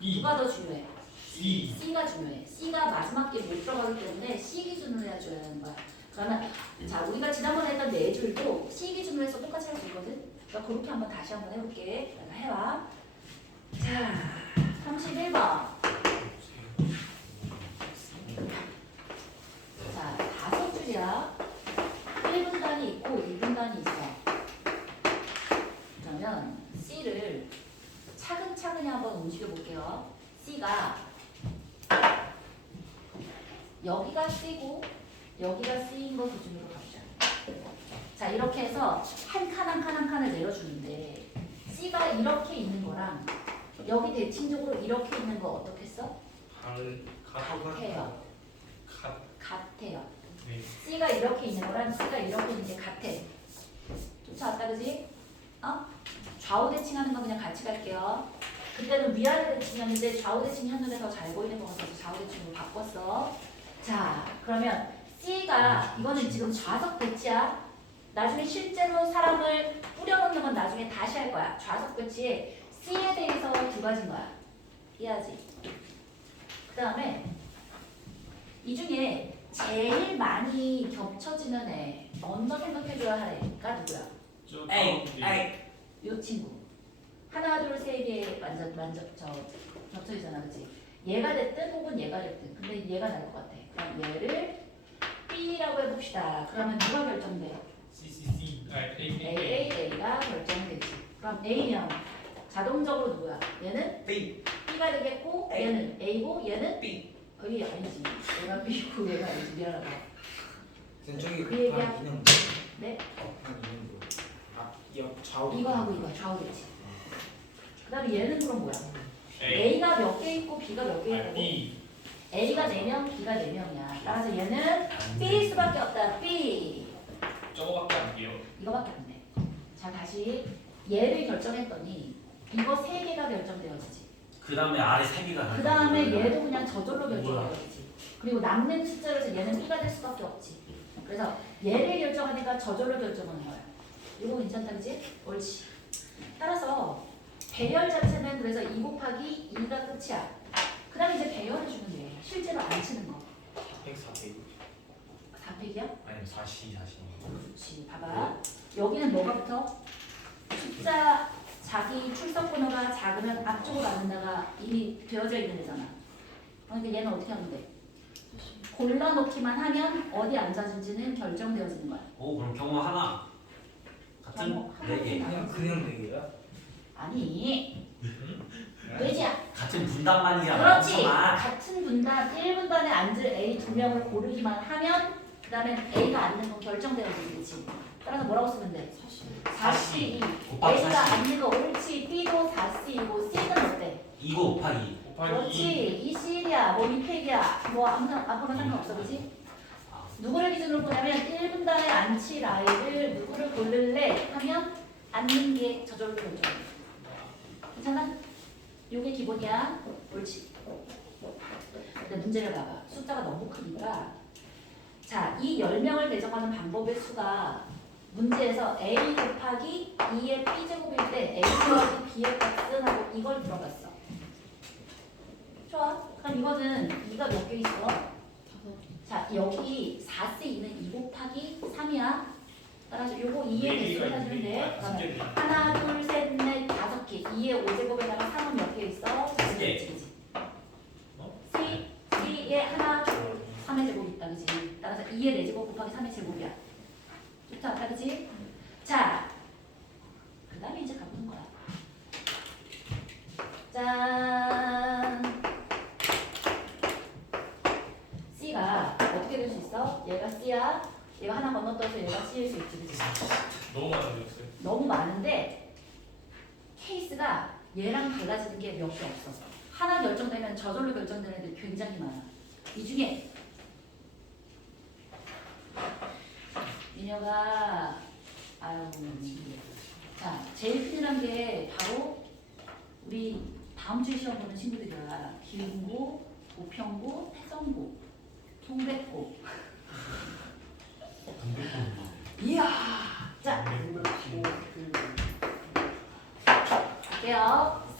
B. 누가 더 중요해? C. C가 중요해. C가 마지막 게 못 들어가기 때문에 C 기준으로 해줘야 하는 거야. 그러면 자, 우리가 지난번에 했던 네 줄도 C 기준으로 해서 똑같이 할 수 있거든. 그러니까 그렇게 한번 다시 한번 해볼게. 내가 해봐. 자, 31번. 자, 5줄이야. 1분단이 있고 2분단이 있어. 그러면 C를 차근차근히 한번 움직여 볼게요. C가 여기가 C고 여기가 C인 거 기준으로 가보자. 자, 이렇게 해서 한 칸 한 칸 한 칸을 내려주는데 C가 이렇게 있는 거랑 여기 대칭적으로 이렇게 있는 거 어떻게 써? 같아요. 같아요. 네. C가 이렇게 있는 거랑 C가 이렇게 있는 게 같아. 쫓아왔다, 그지? 좌우 대칭하는 거 그냥 같이 갈게요. 그때는 위아래 대칭이었는데 좌우 대칭이 한눈에 더 잘 보이는 것 같아서 좌우 대칭으로 바꿨어. 자, 그러면 C가 이거는 지금 좌석 배치야. 나중에 실제로 사람을 뿌려놓는 건 나중에 다시 할 거야. 좌석 배치에 C에 대해서 2가지인 거야. 이해하지? 그 다음에 이 중에 제일 많이 겹쳐지는 애 먼저 생각해줘야 할 애가 누구야? 저 에이. 요 친구. 하나, 둘, 세 개 겹쳐지잖아, 그치? 얘가 됐든 혹은 얘가 됐든. 근데 얘가 나을 것 같아. 그럼 얘를 B라고 해봅시다. 그러면 누가 결정돼? CCC. A가 결정되지. 그럼 A면 자동적으로 누구야? 얘는 B가 되겠고 얘는 A고 얘는 B. 거의 아니지. 얘가 B고 얘가 아니지. 미안하다. 저기 그 얘기야. 곱하기 2는 네? 곱하기 2는 뭐? 옆 좌우 이거하고 이거 좌우겠지. 그 다음에 얘는 그럼 뭐야? A. A가 몇 개 있고 B가 몇 개 있고 B. A가 4명, B가 4명이야. 따라서 얘는 B일 수밖에 없다. B. 저거밖에 안 돼요. 이거밖에 안 돼. 자, 다시 얘를 결정했더니 이거 3개가 결정되어지지. 그 다음에 아래 3개가. 그 다음에 얘도 그냥 저절로 결정되어지지. 그리고 남는 숫자로 해서 얘는 B가 될 수밖에 없지. 그래서 얘를 결정하니까 저절로 결정하는 거야. 이거 괜찮다, 그지? 옳지. 따라서 배열 자체는 그래서 2 곱하기 2가 끝이야. 그 다음에 이제 배열해주면 돼. 실제로 안 치는 거. 104, 100. 4팩이야? 아니 4시. 그렇지. 봐봐. 여기는 뭐가 붙어? 숫자 자기 출석 번호가 작으면 앞쪽으로 앉는다가 이미 되어져 있는 거잖아. 근데 얘는 어떻게 하면 돼? 골라놓기만 하면 어디 앉아줄지는 결정되어지는 거야. 오 그럼 경우 하나. 같은 경우 하나 4개. 그냥 내기야? 아니. 왜지야? 같은 분단만이잖아. 그렇지. 멍청아. 같은 분단 1분단에 앉을 A 2명을 고르기만 하면 그 다음에 A가 앉는 건 결정되어지지. 따라서 뭐라고 쓰면 돼? 4C. 곱하기 A가 4C. 앉는 거 옳지. B도 4C이고 C는 어때? 2 곱하기. 그렇지. 이 C이야. 뭐 이팩이야. 뭐 아무나 상관없어. 그지? 누구를 기준으로 보냐면 1분단에 앉힐 아이를 누구를 고를래 하면 앉는 게 저절로 결정. 괜찮아? 요게 기본이야. 옳지. 근데 문제를 봐봐. 숫자가 너무 크니까 자, 이 10명을 배정하는 방법의 수가 문제에서 A 곱하기 2의 B제곱일 때 A 곱하기 B의 값은 하고 이걸 들어갔어. 좋아. 그럼 이거는 2가 몇 개 있어? 자, 여기 4C2는 2 곱하기 3이야. 따라서 요거 2의 개수를 찾으면 돼. 그러면 하나, 둘, 셋, 넷, 5개. 2의 5제곱에다가 3은 몇 개 있어? 4개. 그치? C에 하나, 둘, 3의 제곱이 있다. 그치? 따라서 2의 4제곱 곱하기 3의 제곱이야. 좋다. 그치? 자, 그 다음에 이제 가보는 거야. 짠! C가 어떻게 될 수 있어? 얘가 C야. 얘가 하나 건너떠서 얘가 C일 수 있지. 그치? 너무 많은데요. 너무 많은데 케이스가 얘랑 달라지는 게 몇 개 없어. 하나 결정되면 저절로 결정되는 애들이 굉장히 많아. 이 중에 미녀가 아유 자 제일 큰일한 게 바로 우리 다음 주에 시험 보는 친구들이야. 기흥고, 고평고, 태성고, 동백고. 이야. 자 갈게요.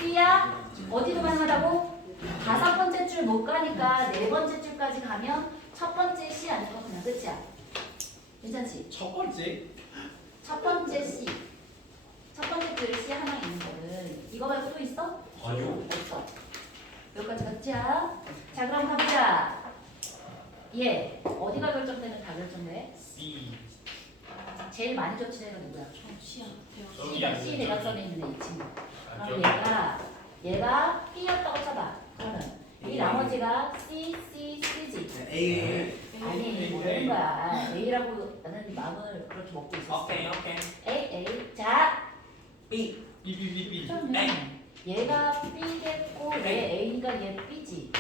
C야 어디로 가능하다고? 5번째 줄 못 가니까 4번째 줄까지 가면 첫 번째 C 아니면 그냥 끝이야. 괜찮지? 첫 번째 첫 번째 C. 첫 번째 줄에 C 하나 있는 거는 이거 말고 또 있어? 아니요. 없어. 여기까지 갔자. 자 그럼 가보자. 얘 어디가 결정되면 다 결정돼? C 제일 많이 겹치는 애가 누구야? 시야 C 대각선에 있는 애 이 친구. 아, 그럼 얘가 B였다고 쳐봐. 그러면 이 나머지가 C, C지. A 아니 모르는 거야. A라고 나는 마음을 그렇게 먹고 있었어. 오케이. A. 자 B. B 그러면 얘가 B겠고 얘 A니까 얘 B지.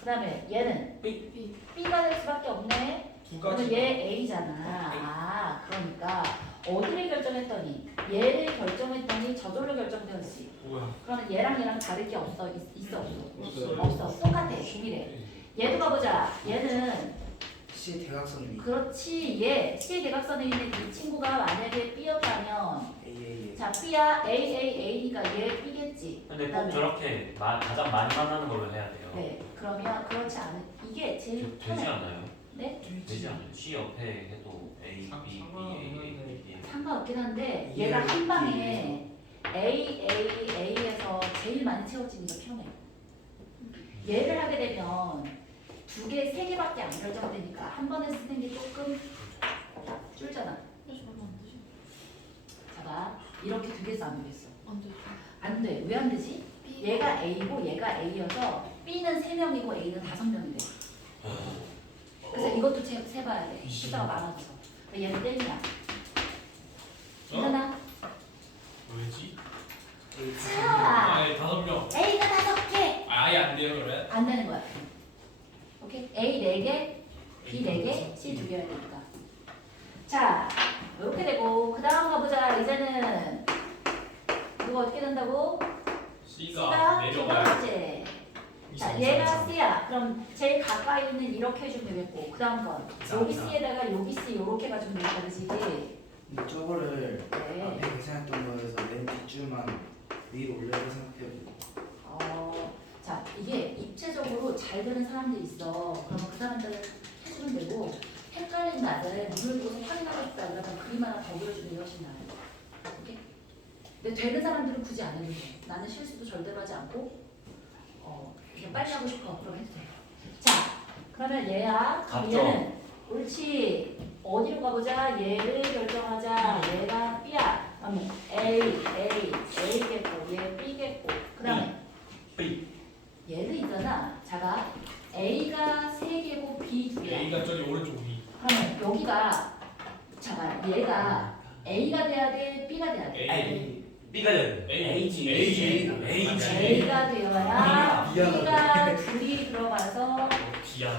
그다음에 얘는 B가 될 수밖에 없네. 두 그러면 가지. 얘 A잖아. 아 그러니까 어디를 결정했더니 얘를 결정했더니 저절로 결정되었지. 뭐야? 그러면 얘랑 다를 게 없어? 있어 없어요. 없어. 똑같아. 동일해. 얘도 가보자. 얘는 C 대각선 그렇지. 얘 C 대각선에 있는 이 친구가 만약에 B였다면 A 자 B야 A니까 얘 B겠지. 근데 꼭 그다음에 저렇게 가장 많이 만나는 걸로 해야 돼요. 네. 그러면 그렇지 않은 이게 제일 되지 편해. 않아요? 네? 되지 않아요. C 옆에 해도 A, B, B. 상관없긴 한데 예, 얘가 한 예. 방에 A에서 제일 많이 채워지니까 편해. 얘를 하게 되면 2개, 3개밖에 안 결정되니까 한 번에 쓰는 게 조금 줄잖아. 봐봐. 이렇게 2개 싸면 되겠어. 안 돼. 왜 안 되지? 얘가 A고 얘가 A여서 B는 3명이고 A는 5명이 돼. 그래서 이것도 세봐야 돼. 숫자가 많아져서. 얘는 땡이야. 괜찮아? 왜지? 자, 아예 5명. A가 5개. 아예 안 돼요 그러면? 안 되는 거야. 오케이? A 4개, B 4개, C 2개야 되니까. 자, 이렇게 되고 그 다음 가보자. 이제는 누가 어떻게 된다고? C가 두 내려가요. 번째. 자, 얘가 C야. 그럼 제일 가까이 있는 이렇게 해주면 되겠고 그 다음 건 여기 C에다가 여기 C 이렇게 가주면 되겠다. 그치? 근데 저거를 네. 앞에 계산했던 거에서 맨 뒷줄만 위로 올려서 생각해보고 자, 이게 입체적으로 잘 되는 사람들이 있어. 그러면 그 사람들을 해주면 되고 헷갈린 낮에 눈을 보고서 확인하고 싶다 그러면 그림 하나 더 그려주는 게 훨씬 나아요. 오케이? 근데 되는 사람들은 굳이 안 해도 돼. 나는 실수도 절대로 하지 않고 그냥 빨리 하고 싶어. 그럼 해도 돼. 자, 그러면 얘야. 그럼 갔죠. 얘는 옳지. 어디로 가보자. 얘를 결정하자. 얘가 B야. 그럼 A겠고 얘 B겠고 그 다음에 B. 얘를 있잖아. 자가 A가 3개고 B 2개야. A가 저기 오른쪽 위. 그러면 여기가 잠깐 얘가 A가 돼야 돼, B가 돼야 돼. A. B가 돼야 돼. A지. A가 되어야 미안하다. B가 둘이 들어가서 B야.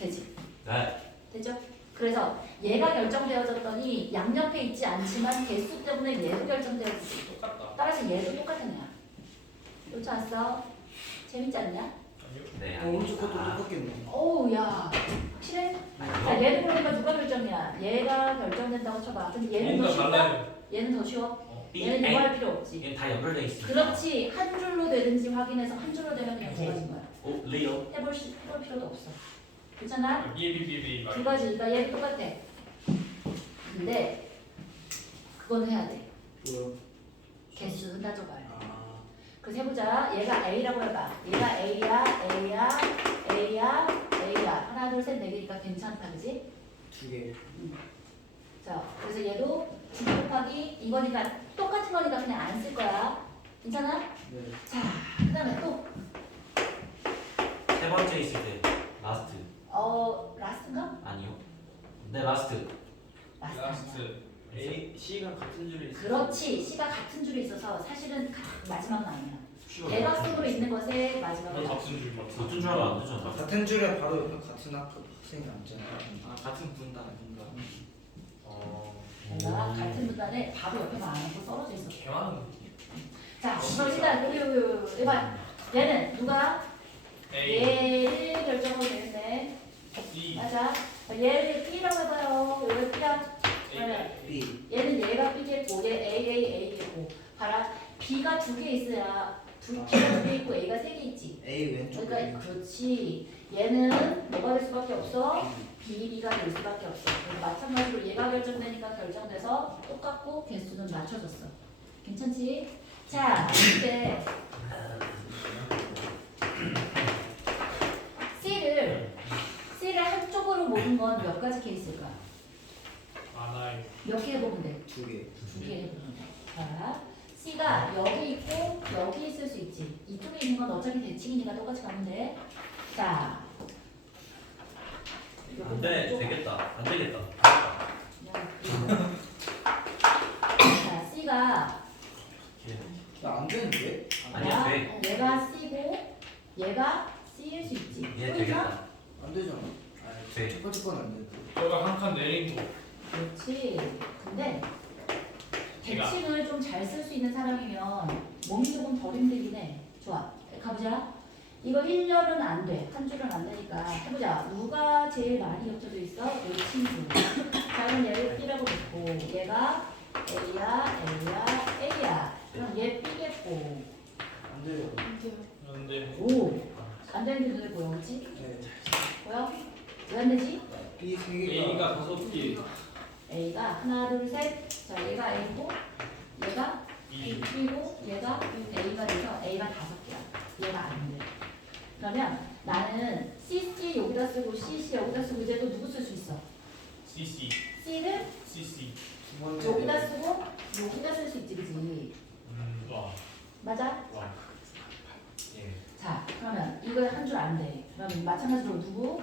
되지. 네. 되죠? 그래서 얘가 결정되어졌더니 양옆에 있지 않지만 개수 때문에 얘도 결정되어지지. 똑같다. 따라서 얘도 똑같은 애야. 놓지 않았어? 재밌지 않냐? 아니요. 네. 오른쪽 것도 똑같겠네. 어우 야 확실해? 자 얘도 그러니까 누가 결정이야? 얘가 결정된다고 쳐봐. 근데 얘는 더 뭔가 쉽다? 달라요. 얘는 더 쉬워? B, 얘는 이거 A. 할 필요 없지. 얘는 다 연결돼 있어. 그렇지. 한 줄로 되는지 확인해서 한 줄로 되면 그냥 두 가지인 거야. 오, 리얼. 해볼 필요도 없어. 그렇잖아? B. 두 가지. 그러니까 얘도 똑같아. 근데 그거는 해야 돼. 뭐야? 개수 따져봐요. 아, 그래서 해보자. 얘가 A라고 해봐. 얘가 A야. 하나, 둘, 셋, 네 개니까 괜찮다, 그지? 2개. 자, 그래서 얘도 9 곱하기 이거니까 똑같은 거니까 그냥 안 쓸 거야. 괜찮아? 네. 자, 그 다음에 또, 세 번째 있을 때 라스트. 라스트인가? 아니요. 네, 라스트. 라스트 아니야. 라스트. A, C가 같은 줄에 있어. 그렇지. C가 같은 줄에 있어서 사실은 마지막은 아니야. 쉬워. 대각선으로 있는 것에 마지막은 너 같은 줄 맞아. 같은 줄 알면 안 되잖아. 같은 줄에 바로 옆에 같은 학생이 앉잖아. 아 같은 분단. 내가 같은 분단에 바로 옆에만 안 앉고 떨어져 있어. 개많은 자, 그럼 일단 여기 봐. 얘는 누가? A. 얘를 결정하면 되겠네. B. 맞아. 얘를 B라고 해봐요. 얘를 B야. 그러면 B. 얘는 얘가 B겠고 얘 A겠고 봐라. B가 2개 있어야 B가 2개 있고 A가 3개 있지. A 왼쪽. 그러니까 그렇지. 얘는 뭐가 될 수밖에 없어? B가 될 수밖에 없어. 그래서 마찬가지로 얘가 결정되니까 결정돼서 똑같고 개수는 맞춰졌어. 괜찮지? 자, 이제 C를 한쪽으로 모은 건 몇 가지 케이스일까? 많아요. 몇 개 해보면 돼? 2개. 2개 해보면 돼. 자, C가 여기 있고 여기 있을 수 있지. 이쪽에 있는 건 어차피 대칭이니까 똑같이 가면 돼. 자, 안 돼. 되겠다. 안 되겠다. 자, C가 나안 되는데? 아니야, 돼. 얘가 C고 얘가 C일 수 있지. 얘 보이죠? 되겠다. 안 되잖아. 돼. 첫 번째 건 안 되는데. 저가 한 칸 내린 거. 그렇지. 근데 제가. 대칭을 좀 잘 쓸 수 있는 사람이면 몸이 조금 덜 힘들긴 해. 좋아. 가보자. 이거 1년은 안 돼. 한 줄은 안 되니까 해보자. 누가 제일 많이 겹쳐져 있어? 이 친구. 자, 그럼 얘를 B라고 놓고 얘가 A야. 그럼 얘 B겠고. 안 돼요. 그런데 오. 안 되는 게 눈에 보여, 그렇지? 네. 보여? 왜 안 되지? B 3개가. A가 5개. A가 하나, 둘, 셋. 자, 얘가 A고 얘가 B. B고 얘가 A가 돼서 A가 5개야. 얘가 안 돼. 그러면 나는 CC 여기다 쓰고 CC 여기다 쓰고 이제 또 누구 쓸 수 있어? CC. C를 CC. 두 번째. 여기다 쓰고 여기다 쓸 수 있지, 그지? 와. 맞아? 와. 예. 자, 그러면 이거 한 줄 안 돼. 그러면 마찬가지로 누구?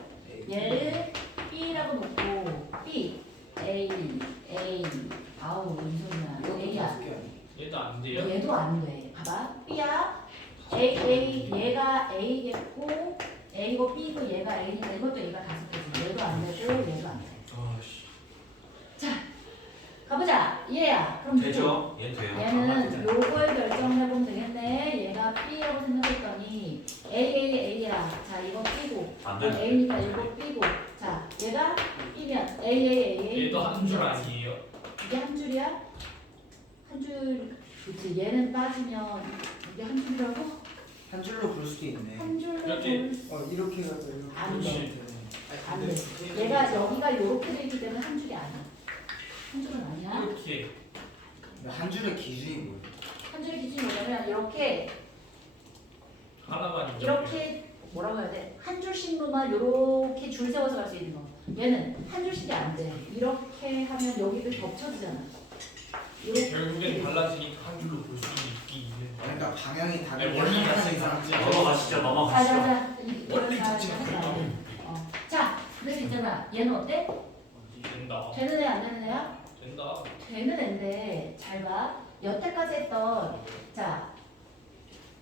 얘를 B라고 놓고 B, A. 아우, 무슨 소리야? A야. 얘도 안 돼요? 얘도 안 돼. 봐봐. B야. 얘가 A겠고 A고 B고 얘가 A니까 이것도 얘가 5개지. 얘도 안 되고 얘도 안 돼. 아씨. 가보자. 얘야. 그럼 누구? 되죠? 얘 돼요. 얘는 요걸 결정해보면 되겠네. 얘가 B라고 생각했더니 A야. 자, 이거 B고 안 이거 돼. A니까 이거 B고. 자, 얘가 B면 A. 얘도 한 줄 아니에요? 이게 한 줄이야? 한 줄. 그치. 얘는 빠지면 이게 한 줄이라고? 한 줄로 볼 수도 있네. 한 줄로 이렇게. 볼 수- 이렇게 해서 이렇게. 안 돼. 보시면 되네. 안 돼. 얘가 여기가 이렇게 돼 있기 때문에 한 줄이 아니야. 한 줄은 아니야. 이렇게 근데 한 줄의 기준이 뭐예요? 한 줄의 기준이 뭐냐면 하나만 이렇게 뭐라고 해야 돼? 한 줄씩로만 이렇게 줄 세워서 갈 수 있는 거. 얘는 한 줄씩이 안 돼. 이렇게 하면 여기도 겹쳐지잖아. 이렇게. 결국엔 달라지니까 한 줄로 볼 수 있긴 있는 거야. 그러니까 방향이 아니, 다르게 원리 하는 같은 이상 거지. 넘어가시죠. 넘어가시죠. 자자자. 원리 자체가 자, 그래서 있잖아. 얘는 어때? 된다. 되는 애 안 되는 애야? 된다. 되는 애인데 잘 봐. 여태까지 했던 자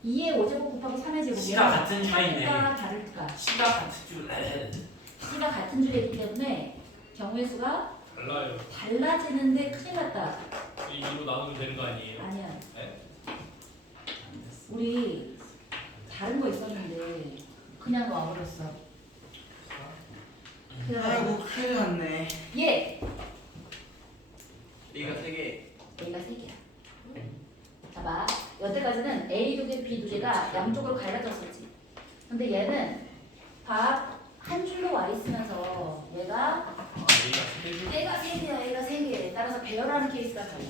2의 5제곱 곱하기 3의 제곱 C가 같은 줄에 있네. C가 다를까? C가 같은 줄. C가 같은 줄에 있기 때문에 경우의 수가 달라요. 달라지는데 큰일 났다. 이로 나누면 되는 거 아니에요? 아니야. 네? 우리 다른 거 있었는데 그냥 와버렸어. 아이고 큰일 났네. 얘 A가 3개. A가 3개야. 봐봐. 여태까지는 A 2개, B 2개가 양쪽으로 갈라졌었지. 근데 얘는 한 줄로 와 있으면서 얘가 얘가 3개야. 얘가 3개. 따라서 배열하는 케이스가 달라.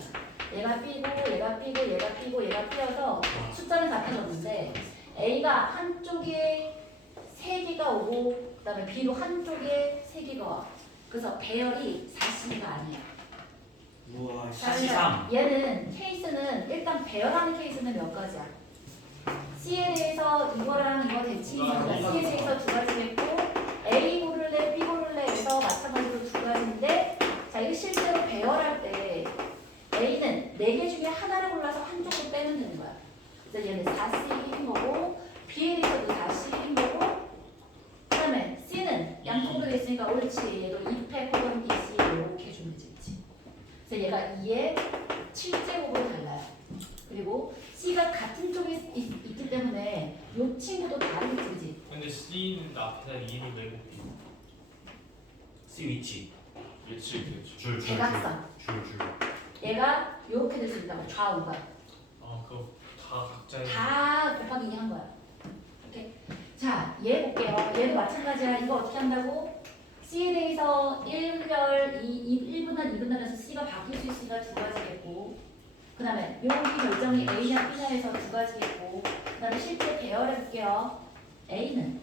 얘가 B고 얘가 B고 얘가 B고 얘가 B여서 숫자는 같아졌는데 A가 한쪽에 3개가 오고 그다음에 B로 한쪽에 3개가 와. 그래서 배열이 4C가 아니야. 우와. 자, 43. 얘는 케이스는 일단 배열하는 케이스는 몇 가지야? C에 대해서 이거랑 이거 대칭이니까 C에 대해서 두 가지겠고 A 고를래 B 고를래 해서 마찬가지로 두 가지인데 자 이거 실제로 배열할 때 A는 4개 중에 하나를 골라서 한쪽으로 빼면 되는 거야. 그래서 얘는 4C1인 거고 B에 대해서도 4C1인 거고 그 다음에 C는 양쪽으로 돼 있으니까 옳지. 얘도 2패 혹은 2C 이렇게 해주면 되지. 그래서 얘가 2의 7제곱으로 달라요. 그리고 C가 같은 쪽에 있기 때문에 이 친구도 다르겠지, 그지? 근데 C는 앞에다 이름을 내고 C 위치. 예측 줄. 대각선. 줄. 얘가 이렇게 될 수 있다고 좌우가 그거 다 각자의 다 곱하기 2 한 거야. 이렇게. 자, 얘 볼게요. 얘도 마찬가지야. 이거 어떻게 한다고? C에 대해서 1별, 1분할, 2분할에서 C가 바뀔 수 있으니까 두 가지겠고 그 다음에 여기 결정이 A냐 B냐 해서 두 가지겠고 그 다음에 실제 배열해볼게요. A는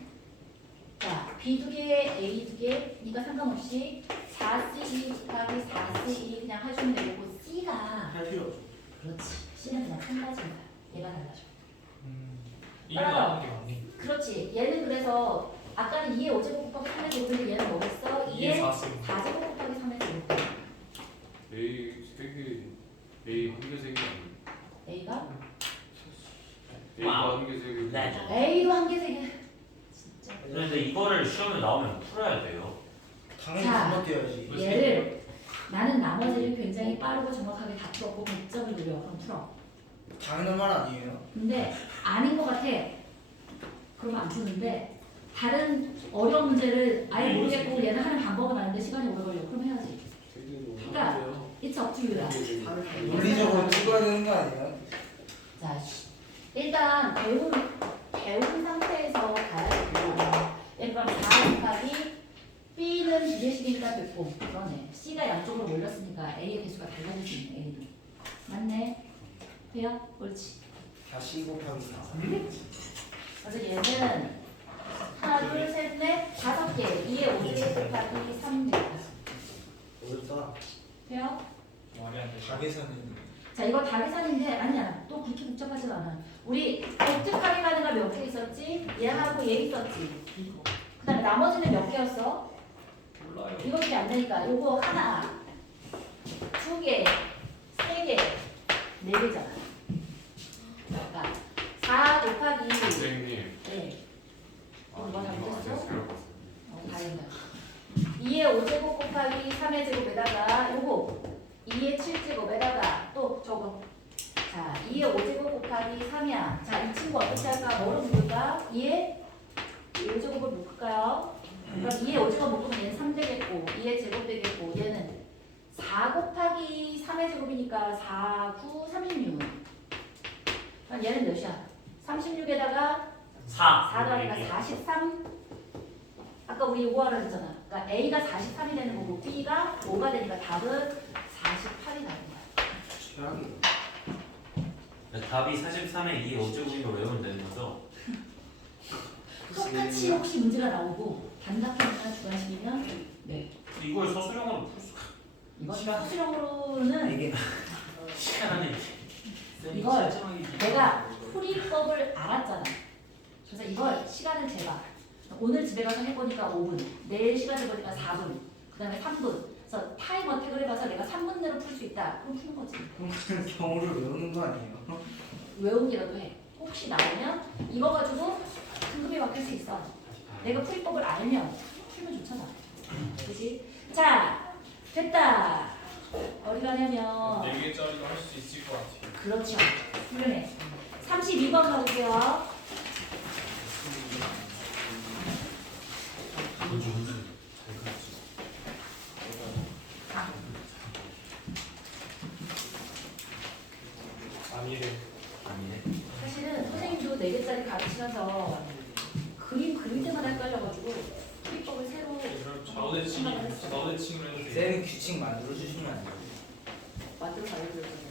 자 B 2개, A 2개 니가 상관없이 4C2 곱하기 4C1 그냥 해주면 되고 C가 할 필요 없어. 그렇지. C는 그냥 한 가지인 거야. 얘가 달라져. 이름 나오는 게 맞네. 그렇지. 얘는 그래서 아까는 2의 5제곱 곱하기 3의 제곱인데 얘는 뭐겠어? 2의 4C 4제곱 곱하기 3의 제곱. A 3개, A 1개 3개 A가? A가 1개 3개 네. A도 한 개, 세 개. 진짜. 그런데 이거를 시험에 나오면 풀어야 돼요. 당연히 자. 건너뛰어야지. 얘를 나는 나머지를 굉장히 빠르고 정확하게 다 풀었고 100점을 누려. 그럼 풀어. 당연한 말 아니에요? 근데 아닌 것 같아. 그러면 안 푸는데 다른 어려운 문제를 아예 모르겠고 얘는 하는 방법은 아는데 시간이 오래 걸려. 그럼 해야지. 그러니까 it's up to you다. 물리적으로 찍어야 되는 거 아니에요? 자, 일단 배운 상태에서 가야 되고 예를 들면 4 곱하기 B는 2개씩이니까 됐고 그러네. C가 양쪽으로 몰렸으니까 A의 개수가 달라질 수 있네. A는. 맞네. 돼요? 옳지. 다시 곱하기 4. 그래서 얘는 하나, 둘, 셋, 넷, 5개. 2의 5제곱 곱하기 3 되겠다. 어렵다. 돼요? 말이 안 돼. 자계산은 자, 이거 다계산인데 아니야. 또 그렇게 복잡하진 않아. 우리 독특하게 가는 거 몇 개 있었지? 얘하고 얘 있었지. 그 다음에 나머지는 몇 개였어? 몰라요. 이것밖에 안 되니까 요거 하나, 2개, 3개, 4개잖아. 그러니까 4 곱하기 선생님 네. 아, 이거 잘못했어? 잘못했어요. 다행이다. 2의 5제곱 곱하기 3의 제곱에다가 요거 2의 7제곱에다가 또 저거 자 2의 5제곱 곱하기 3이야. 자 이 친구 어떻게 할까? 뭐로 묶을까? 2의 5제곱을 묶을까요? 그럼 2의 5제곱 묶으면 얘는 3 되겠고 2의 제곱 되겠고 얘는 4 곱하기 3의 제곱이니까 4, 9, 36 그럼 얘는 몇이야? 36에다가 4 더하니까 43 아까 우리 이거 하라 했잖아. 그러니까 A가 43이 되는 거고 B가 5가 되니까 답은 48이 나온 거야. 최악이에요. 답이 43에 2 어제부인가 외우면 되는 거죠? 똑같이 혹시 문제가 나오고 단답형이나 주관식이면 네. 이걸 서술형으로 풀 수가 이건 수수령으로는 이게 시간 안에 이걸 내가 풀이법을 알았잖아. 그래서 이걸 시간을 재봐. 오늘 집에 가서 해보니까 5분, 내일 시간 재보니까 4분, 그 다음에 3분. 그래서 타임 어택을 해봐서 내가 3분 내로 풀 수 있다. 그럼 푸는 거지. 그럼 그냥 경우를 외우는 거 아니에요? 외우기라도 해. 혹시 나오면 이거 가지고 등급이 바뀔 수 있어. 내가 풀이법을 알면 풀면 좋잖아. 그지? 자, 됐다. 어디 가냐면 4개짜리도 할 수 있을 것 같아요. 그렇죠. 훌륭해. 32번 가볼게요. 아니래. 아니네. 사실은 선생님도 4개짜리 가르치면서 그림 그릴 때마다 헷갈려가지고 풀이법을 새로 그럼 좌우대칭을 해도 돼요. 쌤이 규칙 만들어 주시면 안 돼요? 만들어서 알려드렸잖아요.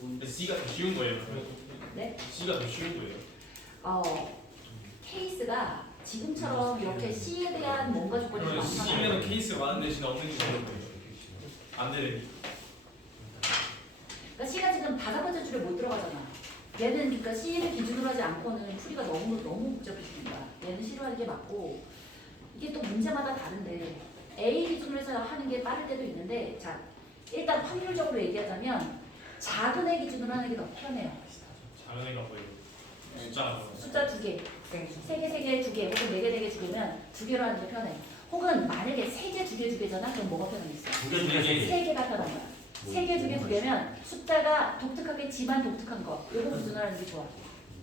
근데 C가 더 쉬운 거예요. 그러면? 네? C가 더 쉬운 거예요. 케이스가 지금처럼 이렇게 C에 대한 뭔가 조건이 그러면 많잖아요. C면은 케이스가 많은 대신 없는 게 되는 거예요. 안 되네. 그러니까 C가 지금 5번째 줄에 못 들어가잖아. 얘는 그러니까 C를 기준으로 하지 않고는 풀이가 너무 복잡해지는 거야. 얘는 C로 하는 게 맞고 이게 또 문제마다 다른데 A 기준으로 해서 하는 게 빠를 때도 있는데 자 일단 확률적으로 얘기하자면 작은 애 기준으로 하는 게 더 편해요. 작은 애가 뭐예요? 숫자가 뭐예요? 숫자 2개, 3개, 3개, 2개, 혹은 4개, 4개, 2개면 2개로 하는 게 편해. 혹은 만약에 3개, 2개, 2개잖아? 그럼 뭐가 편하겠어? 2개, 2개, 3개가 편한 거야. 3개, 2개, 2개면 숫자가 독특하겠지만 독특한 거. 요거 기준으로 하는 게 좋아.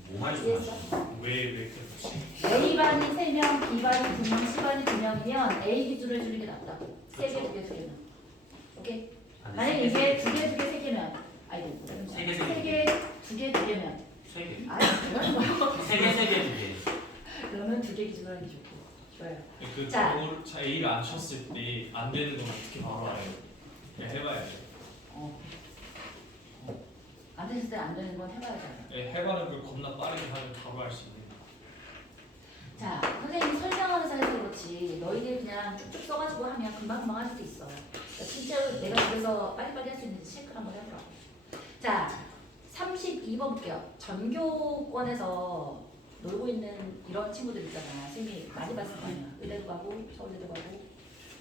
뭐만 이해했어? 왜 그렇지? A반이 3명, B반이 2명, C반이 2명이면 A 기준으로 해주는 게 낫다고. 3개, 2개, 2개면. 오케이? 만약에 이게 2개, 2개, 3개면 아이고 3개, 3개. 3개, 2개, 2개면 3개. 아이 그러는 거야. 3개, 3개, 2개. 그러면 2개 기준으로 하는 게 좋고. 좋아요. 그 자. 경우를 A를 안 쳤을 때 안 되는 건 어떻게 바로 알아요? 그냥 해봐야 돼요. 안 됐을 때 안 되는 건 해봐야 돼. 해봐는 걸 겁나 빠르게 하면 바로 알 수 있는. 자, 선생님이 설명하면서 해서 그렇지 너희들 그냥 쭉쭉 써가지고 하면 금방금방 할 수도 있어. 그러니까 진짜로 내가 그래서 빨리빨리 할 수 있는지 체크를 한번 해보라고. 자, 32번 볼게요. 전교권에서 놀고 있는 이런 친구들 있잖아. 선생님이 많이 봤을 거 아니야. 의대도 가고 서울대도 가고.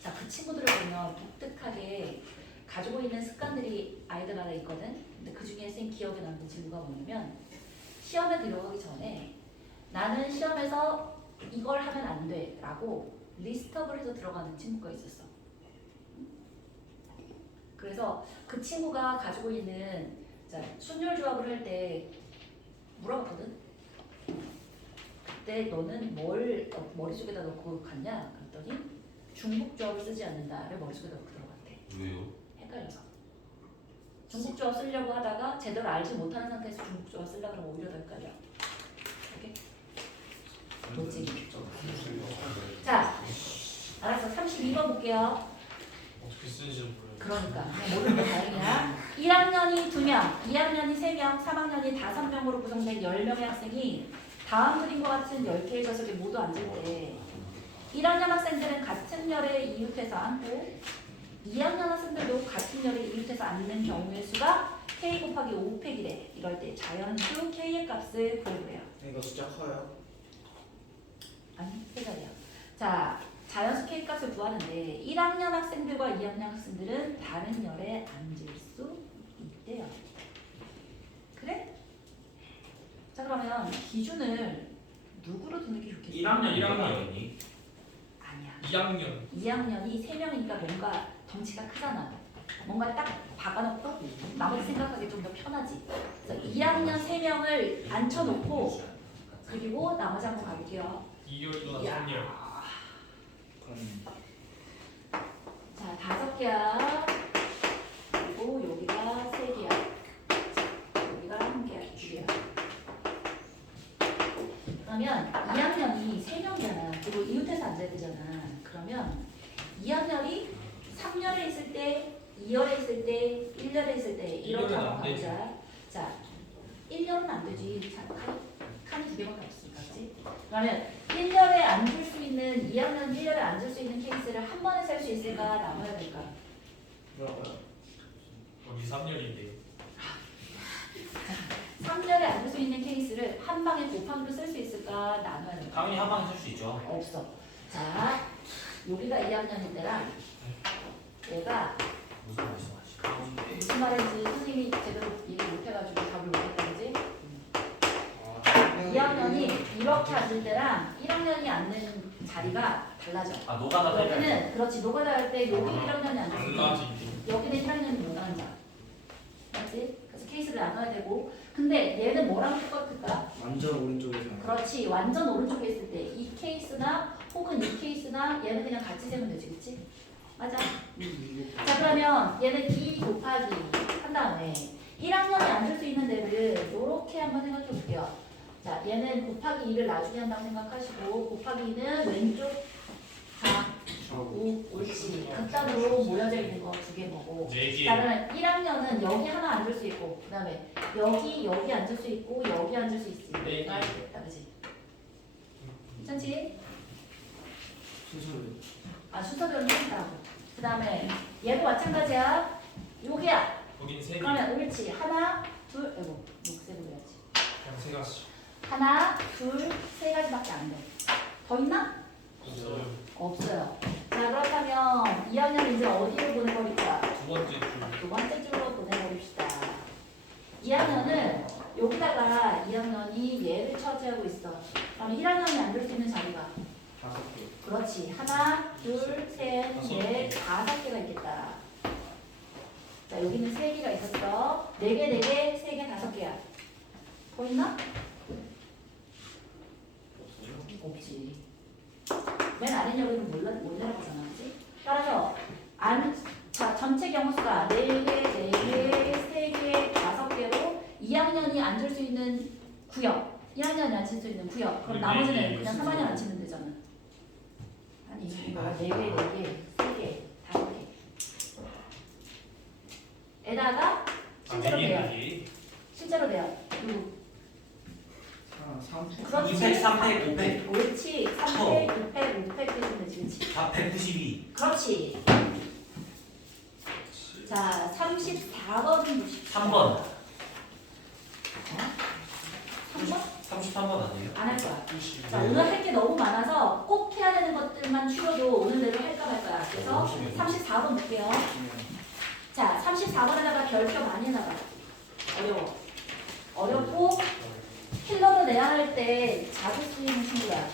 자, 그 친구들을 보면 독특하게 가지고 있는 습관들이 아이들마다 있거든. 근데 그 중에 선생님 기억에 남는 친구가 뭐냐면 시험에 들어가기 전에 나는 시험에서 이걸 하면 안 돼 라고 리스트업을 해서 들어가는 친구가 있었어. 그래서 그 친구가 가지고 있는 자, 순열 조합을 할 때 물어봤거든. 그때 너는 뭘 머릿속에다 넣고 갔냐? 그랬더니 중복 조합을 쓰지 않는다를 머릿속에 넣고 들어갔대. 왜요? 헷갈려서. 중복 조합 쓰려고 하다가 제대로 알지 못하는 상태에서 중복 조합 쓰려고 하면 오히려 더 헷갈려. 오케이? 뭐지? 자, 알았어. 32번 볼게요. 어떻게 쓰는지도 몰라요. 그러니까 그냥 모르는 게 다행이야. 1학년이 2명, 2학년이 3명, 3학년이 5명으로 구성된 10명의 학생이 다음 그림과 같은 10개의 좌석에 모두 앉을 때 1학년 학생들은 같은 열에 이웃해서 앉고 2학년 학생들도 같은 열에 이웃해서 앉는 경우의 수가 k 곱하기 5팩이래. 이럴 때 자연수 k의 값을 구해보래요. 이거 숫자 커요? 아니, 세 자리야. 자, 자연수 k 값을 구하는데 1학년 학생들과 2학년 학생들은 다른 열에 앉을 수 있대요. 그래? 자, 그러면 기준을 누구로 두는 게 좋겠어? 1학년, 1학년. 1학년이? 아니야. 2학년. 2학년이 3명이니까 뭔가 덩치가 크잖아. 뭔가 딱 박아놓고 나머지 생각하기 좀 더 편하지. 그래서 2학년 3명을 앉혀놓고 그리고 나머지 한번 가볼게요. 2열도나 야. 3열. 그럼 자, 5개야. 그리고 여기가 3개야. 여기가 1개야, 2개야. 그러면 2학년이 3명이잖아. 그리고 이웃해서 있을 때, 1년에 있을 때 이렇게 1년은 한번 안 되지. 가보자. 자, 1년은 안 되지. 자, 칸이 2개밖에 없으니까, 그치? 그러면 1년에 앉을 수 있는 2학년 1년에 앉을 수 있는 케이스를 한 번에 셀 수 있을까? 나눠야 될까? 뭐라고요? 거기 3년인데 3년에 앉을 수 있는 케이스를 한 방에 곱하기로 쓸 수 있을까? 나눠야 될까? 당연히 한 방에 쓸 수 있죠. 없어. 자, 여기가 2학년일 때랑 얘가 무슨 말씀하시죠? 무슨 말인지 선생님이 제대로 얘기 못해가지고 답을 못했다는지 아, 2학년이 이렇게 앉을 때랑 1학년이 앉는 자리가 달라져. 아 노가다 때문에. 여기는 그렇지 노가다 할 때 여기 1학년이 앉을 수 있고 달라지기. 여기는 1학년이 못 앉아. 맞지? 그래서 케이스를 나눠야 되고 근데 얘는 뭐랑 똑같을까? 완전 오른쪽에서 그렇지 완전 오른쪽에 있을 때 이 케이스나 혹은 이 케이스나 얘는 그냥 같이 세면 되지 그치? 맞아? 자 그러면 얘는 2 곱하기 한 다음에 1학년이 앉을 수 있는 데를 이렇게 한번 생각해 볼게요. 자 얘는 곱하기 2를 나중에 한다고 생각하시고 곱하기 2는 왼쪽 다 오, 옳지. 극단으로 모여져 있는 거 두 개 보고. 4개. 자, 그러면 1학년은 여기 하나 앉을 수 있고, 그 다음에 여기 앉을 수 있고, 여기 앉을 수 있지. 네. 가 있다, 그지? 괜찮지? 순서를 아, 순서대로 해준다고. 그 다음에 얘도 마찬가지야. 여기야. 거긴 3개. 그러면 옳지. 하나, 둘, 아이고, 녹색으로 해야지. 그냥 3가지. 하나, 둘, 세 가지밖에 안 돼. 더 있나? 없어요. 없어요. 자, 그렇다면 2학년 이제 어디로 보내버릴까? 두 번째 줄. 두 번째 줄로 보내버립시다. 2학년은 여기다가 2학년이 얘를 차지하고 있어. 그럼 1학년이 앉을 수 있는 자리가 5개. 그렇지. 하나, 둘, 셋, 넷, 5개가 있겠다. 자, 여기는 3개가 있었어. 4개, 4개, 3개, 5개야. 더 있나? 없지. 맨 아래 여기는 못 내려보잖아, 그지? 따라서 자 전체 경우수가 4개, 4개, 3개, 5개로 2학년이 앉을 수 있는 구역, 1학년이 앉을 수 있는 구역. 그럼 나머지는 그냥 3학년 앉히면 되잖아. 아니 이거 4개, 4개, 3개, 5개. 에다가 실제로 돼요. 실제로 돼요. 그리고 3. 그렇지. 200, 300, 500. 옳지. 300, 600, 500 되면 되지, 그렇지? 492. 그렇지. 자, 34번 3번. 3번? 33번 아니에요? 안 할 거야. 자, 오늘 할 게 너무 많아서 꼭 해야 되는 것들만 추려도 오늘 대로 할까 말까야. 그래서 34번 볼게요. 자, 34번에다가 별표 많이 해놔봐. 어려워. 어렵고 킬러로 내야 할 때 자주 쓰이는 친구야.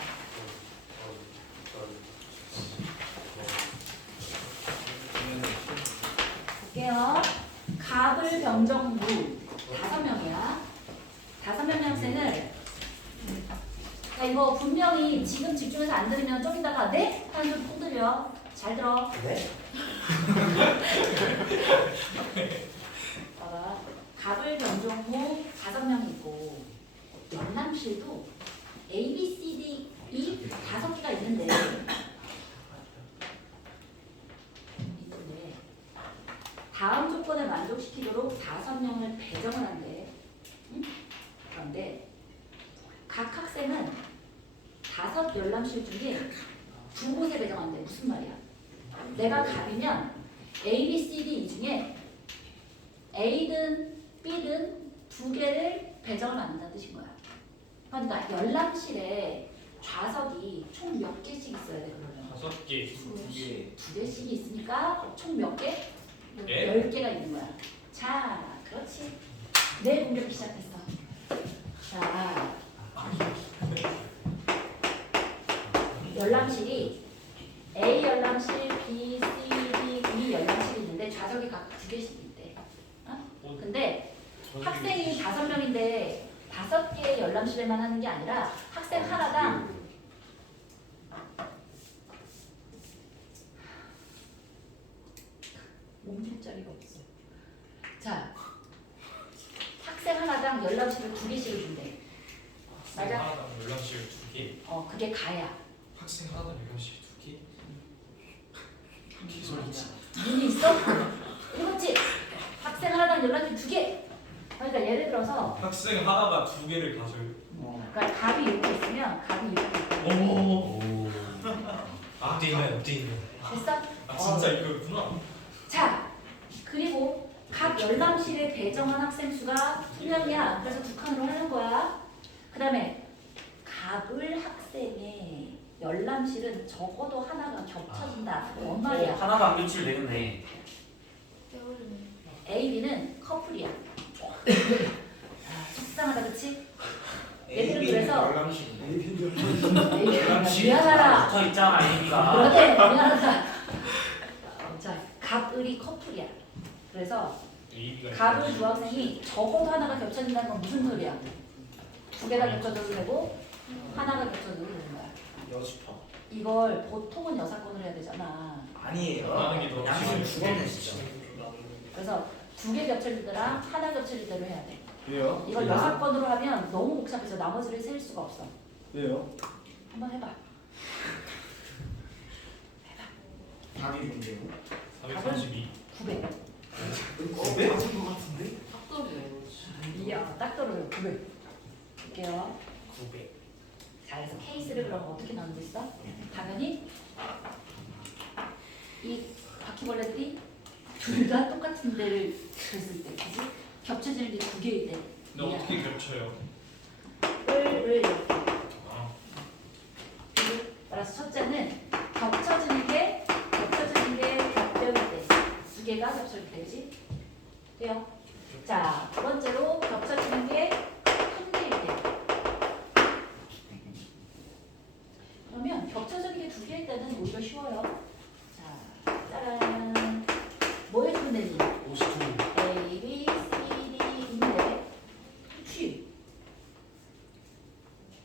볼게요. 갑을 병정무 5명이야. 5명의 학생을 자 이거 분명히 지금 집중해서 안 들으면 좀 이따가 네? 하는 소리 꼭 들려. 잘 들어. 네? 봐봐. 갑을 병정무 5명이 있고 연남실도 A, B, C, D, E 5개가 있는데 다음 조건을 만족시키도록 5명을 배정을 한대. 응? 그런데 각 학생은 5 열람실 중에 2곳에 배정한대. 무슨 말이야? 내가 갑이면 A, B, C, D 이 중에 A든 B든 2개를 배정을 받는다는 뜻인 거야. 그러니까 열람실에 좌석이 총 몇 개씩 있어야 돼 그러면? 5개. 2개. 2개씩이 있으니까 총 몇 개? 네. 10개가 있는 거야. 자, 그렇지. 내 공격이 시작했어. 자, 열람실이 A 열람실, B, C, D, E 열람실이 있는데 좌석이 각각 2개씩 있대. 어? 근데 학생이 5명인데 5개의 열람실에만 하는 게 아니라 학생 하나당 멈출 자리가 없어. 자, 학생 하나당 열람실을 2개씩을 준대. 맞아? 하나당 열람실 2개. 그게 가야. 학생 하나당 열람실 2개. 개소리지. 눈이 있어? 그렇지. 하나는 열람실 2개. 그러니까 예를 들어서 학생 하나가 2개를 가져요. 그러니까 값이 이렇게 있으면 값이 이렇게 있고. 오. 오. 업데이트. 됐어? 아 진짜 이거였구나. 자, 그리고 각 열람실에 배정한 학생 수가 분명이야. 그래서 2칸으로 하는 거야. 그 다음에 각을 학생의 열람실은 적어도 하나가 겹쳐진다. 뭔 말이야? 하나도 안 교칠 되겠네. A, B는 커플이야. 아, 속상하다, 그치? 얘들은 그래서 미안하라. 붙어 있잖아 AB가. 그런데 미안하다. 자, 갑을이 커플이야. 그래서 갑을 두 학생이 적어도 하나가 겹쳐진다는 건 무슨 소리야? 2개가 겹쳐져도 되고 하나가 겹쳐져도 되는 거야. 여수파. 이걸 보통은 여사건으로 해야 되잖아. 아니에요. 하는 게더 양심 쉬워요. 죽었네 진짜. 그래서 2개 겹쳐질 때랑 하나 겹쳐질 때로 해야 돼. 왜요? 이걸 여사건으로 하면 너무 복잡해서 나머지를 셀 수가 없어. 왜요? 한번 해봐. 답이 뭔데요? 432. 900. 왜? 맞은 거 같은데? 탁돌이에요. 이야, 딱 떨어져요. 900. 볼게요. 900. 자, 그래서 케이스를 그럼 어떻게 나누겠어? 당연히 이 바퀴벌레들이 둘 다 똑같은 데를 그랬을 때, 그지? 겹쳐지는 게 2개일 때. 근데 어떻게 겹쳐요? 을 아. 따라서 첫째는 겹쳐지는 게 겹병일 때, 2개가 겹쳐질 때지. 돼요? 자, 두 번째로 겹쳐지는 게 한 개일 때. 그러면 겹쳐지는 게 2개일 때는 오히려 쉬워요. 자, 짜란. 뭐 해주면 되지? 52. A, B, C, D인데 그치?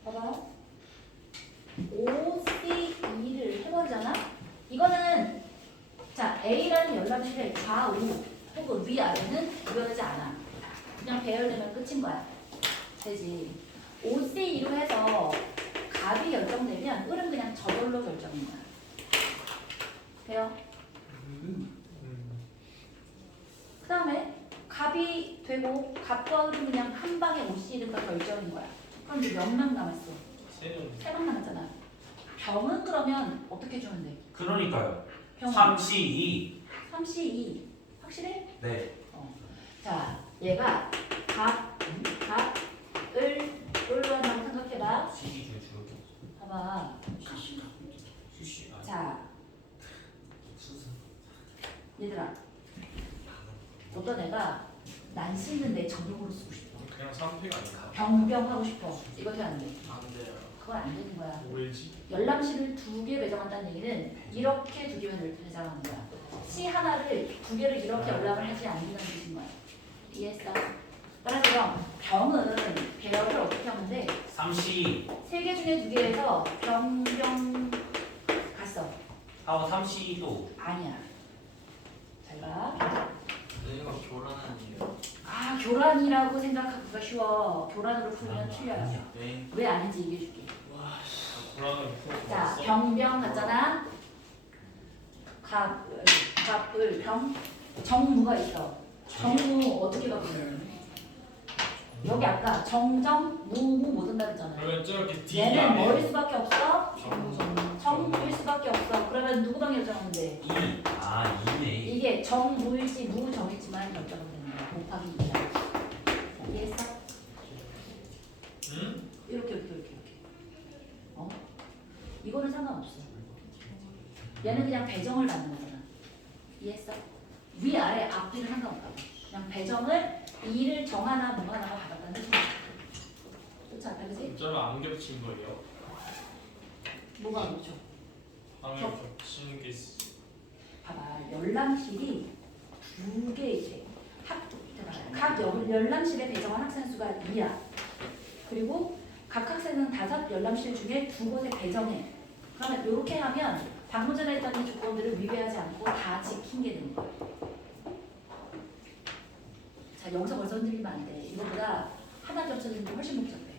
봐봐. O, C, E를 해버리잖아? 이거는 자 A라는 열람실의 좌우 혹은 위아래는 구별하지 않아. 그냥 배열되면 끝인 거야. 되지? O, C, E로 해서 값이 결정되면 을은 그냥 저절로 결정인 거야. 돼요? 그 다음에 값이 되고 값과 을은 그냥 한 방에 OC 이름과 결정인 거야. 그럼 이제 몇 명 남았어? 3명 남았잖아. 병은 그러면 어떻게 주면 돼? 그러니까요. 병 3C2. 3C2 확실해? 네. 자, 얘가 을로 한다고 생각해봐. C2 중에 주로 봐봐. CC. 자, 얘들아, 어떤 애가 난 씻는 내 전용으로 쓰고 싶어. 그냥 3패가 아닌가? 병병 하고 싶어. 이거 돼 안 돼? 안 돼요. 그건 안 되는 거야. 왜지? 열람실을 2개 배정한다는 얘기는 이렇게 2개를 배정하는 거야. C 하나를 2개를 이렇게 열람을 하지 않는다는 뜻인 거야. 이해했어? 따라서 병은 배열을 어떻게 하면 돼? 3C. 3개 중에 2개에서 병병 갔어. 하고 3C도. 아니야. 잘 봐. 얘가 교란하는데요. 아, 교란이라고 생각하기가 쉬워. 교란으로 풀면 틀려요. 네. 왜 아닌지 얘기해줄게. 와, 불안을 자, 풀어봤어. 병병 갔잖아. 갑을 병 정무가 있어. 정무 어떻게 바꾸면? 여기 아까 정정 무무 못 온다 그랬잖아. 그러면 저렇게 D 얘는 안에 뭐일 수밖에 없어? 정. 정무일 수밖에 없어. 그러면 누구 방에 결정하는데? 2. 아 2네. 이게 정무일지 무정일지만 결정은 되는 거야. 곱하기 2야. 이해했어? 응? 이렇게. 어? 이거는 상관없어. 얘는 그냥 배정을 받는 거잖아. 이해했어? 위 아래 앞뒤는 상관없다고. 그냥 배정을 2를 정하나 뭐 하나가 받았다는 뜻이야. 그렇지 않다, 그지? 어쩌면 안 겹친 거예요. 뭐가 그렇죠? 방을 겹치는 게 있어. 봐봐, 열람실이 2개 이제 각 열람실에 배정한 학생 수가 2야. 그리고 각 학생은 5 열람실 중에 2곳에 배정해. 그러면 이렇게 하면 방금 전에 했던 이 조건들을 위배하지 않고 다 지킨 게 되는 거야. 자, 여기서 벌써 흔들리면 안 돼. 이거보다 하나 겹쳐지는 게 훨씬 복잡해.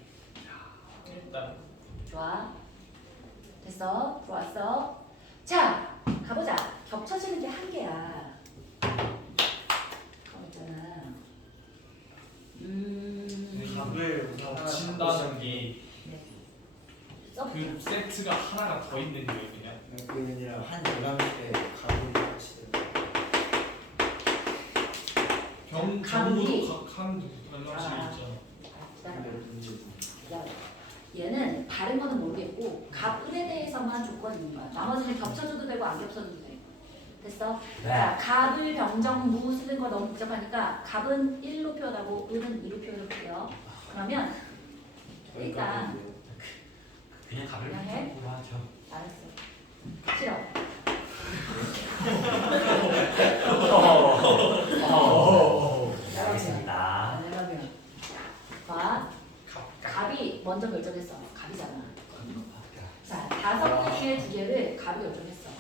일단 좋아. 됐어. 들어왔어. 자, 가보자. 겹쳐지는 게 한 개야. 가보잖아. 답을 하나 진다는 게 그 써볼게요. 세트가 하나가 더 있는 거예요 그냥. 그게 아니라 한 열람일 때 가격이 같이 되는 정부도 각한 연락실 아. 있잖아. 기다려. 근데 문제는 기다려. 얘는 다른 거는 모르겠고 갑을에 대해서만 조건이 있는 거야. 나머지는 겹쳐줘도 되고 안 겹쳐줘도 돼. 됐어? 네. 자, 갑을 병정 무 쓰는 거 너무 복잡하니까 갑은 1로 표현하고 을은 2로 표현할게요. 그러면 일단 그냥 가볼 그냥 해? 만 하죠. 알았어. 싫어. 알겠습니다. 내려면 봐. 갑이 먼저 결정했어. 갑이잖아. 자, 5개 중에 2개를 갑이 결정했어.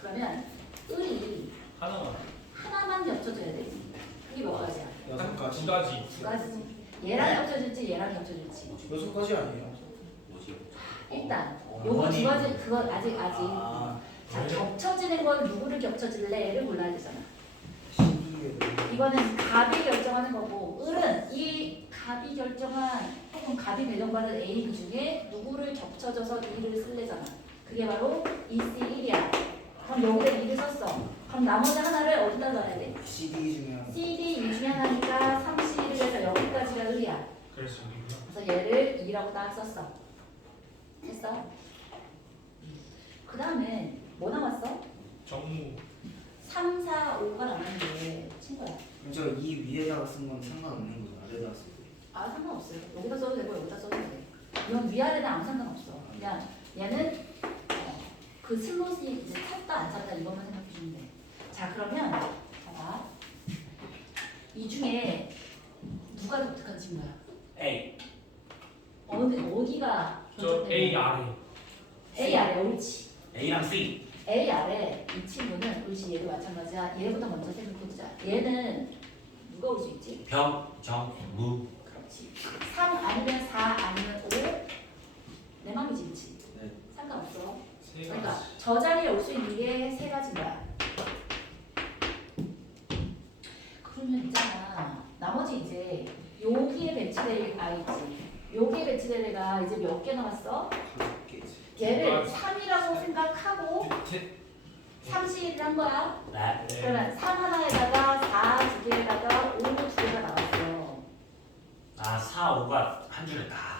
그러면 을이 하나만 겹쳐줘야 돼. 그게 몇 가지야? 여섯 가지. 두 가지. 두 가지지. 얘랑 겹쳐줄지 얘랑 겹쳐줄지. 여섯 가지 아니에요? 뭐지? 일단 요거 두 가지 그거 아직. 아, 자, 겹쳐지는 건 누구를 겹쳐질래를 골라야 되잖아. 12에 이거는 갑이 결정하는 거고 을은 이 갑이 결정한 혹은 갑이 배정받은 A, B 중에 누구를 겹쳐져서 E를 쓸래잖아. 그게 바로 EC1이야. 그럼 여기다 2를 썼어. 그럼 나머지 하나를 어디다 넣어야 돼? CD 중에 하나. CD 2 중에 하나니까 3C를 해서 여기까지가 을이야. 그래서 이거야. 그래서 얘를 2라고 딱 썼어. 했어? 그 다음에 뭐 남았어? 정무 3, 4, 5가 남았는데 친구야. 그럼 제가 이 위에다가 쓴 건 상관없는 거예요? 아래다가 쓴 거예요? 아 상관없어요. 여기다 써도 되고 여기다 써도 돼. 이건 위아래는 아무 상관없어. 그냥 얘는 그 슬롯이 이제 찼다 안 찼다 이것만 생각해 주면 돼. 자 그러면 봐봐. 이 중에 누가 독특한 친구야? A. 어디가 저 A 결정되는 아래. A 아래 옳지. A랑 C. A 아래 이 친구는 옳지 얘도 마찬가지야. 얘부터 먼저 생각해보자. 얘는 누가 올 수 있지? 병, 정, 무. 그렇지. 3 아니면 4 아니면 5. 내 맘이지, 그렇지? 네. 상관없어. 세 그러니까 가지. 저 자리에 올 수 있는 게 세 가지인 거야. 그러면 있잖아. 나머지 이제 여기에 배치될 아 있지. 여기에 배치될 애가 이제 몇 개 남았어? 다섯 개지. 얘를 3이라고 생각하고 대- 30을 한 거야. 네. 그러면 3 하나에다가 4 두 개에다가 5 두 개가 나왔어. 아, 4, 5가 한 줄에 다.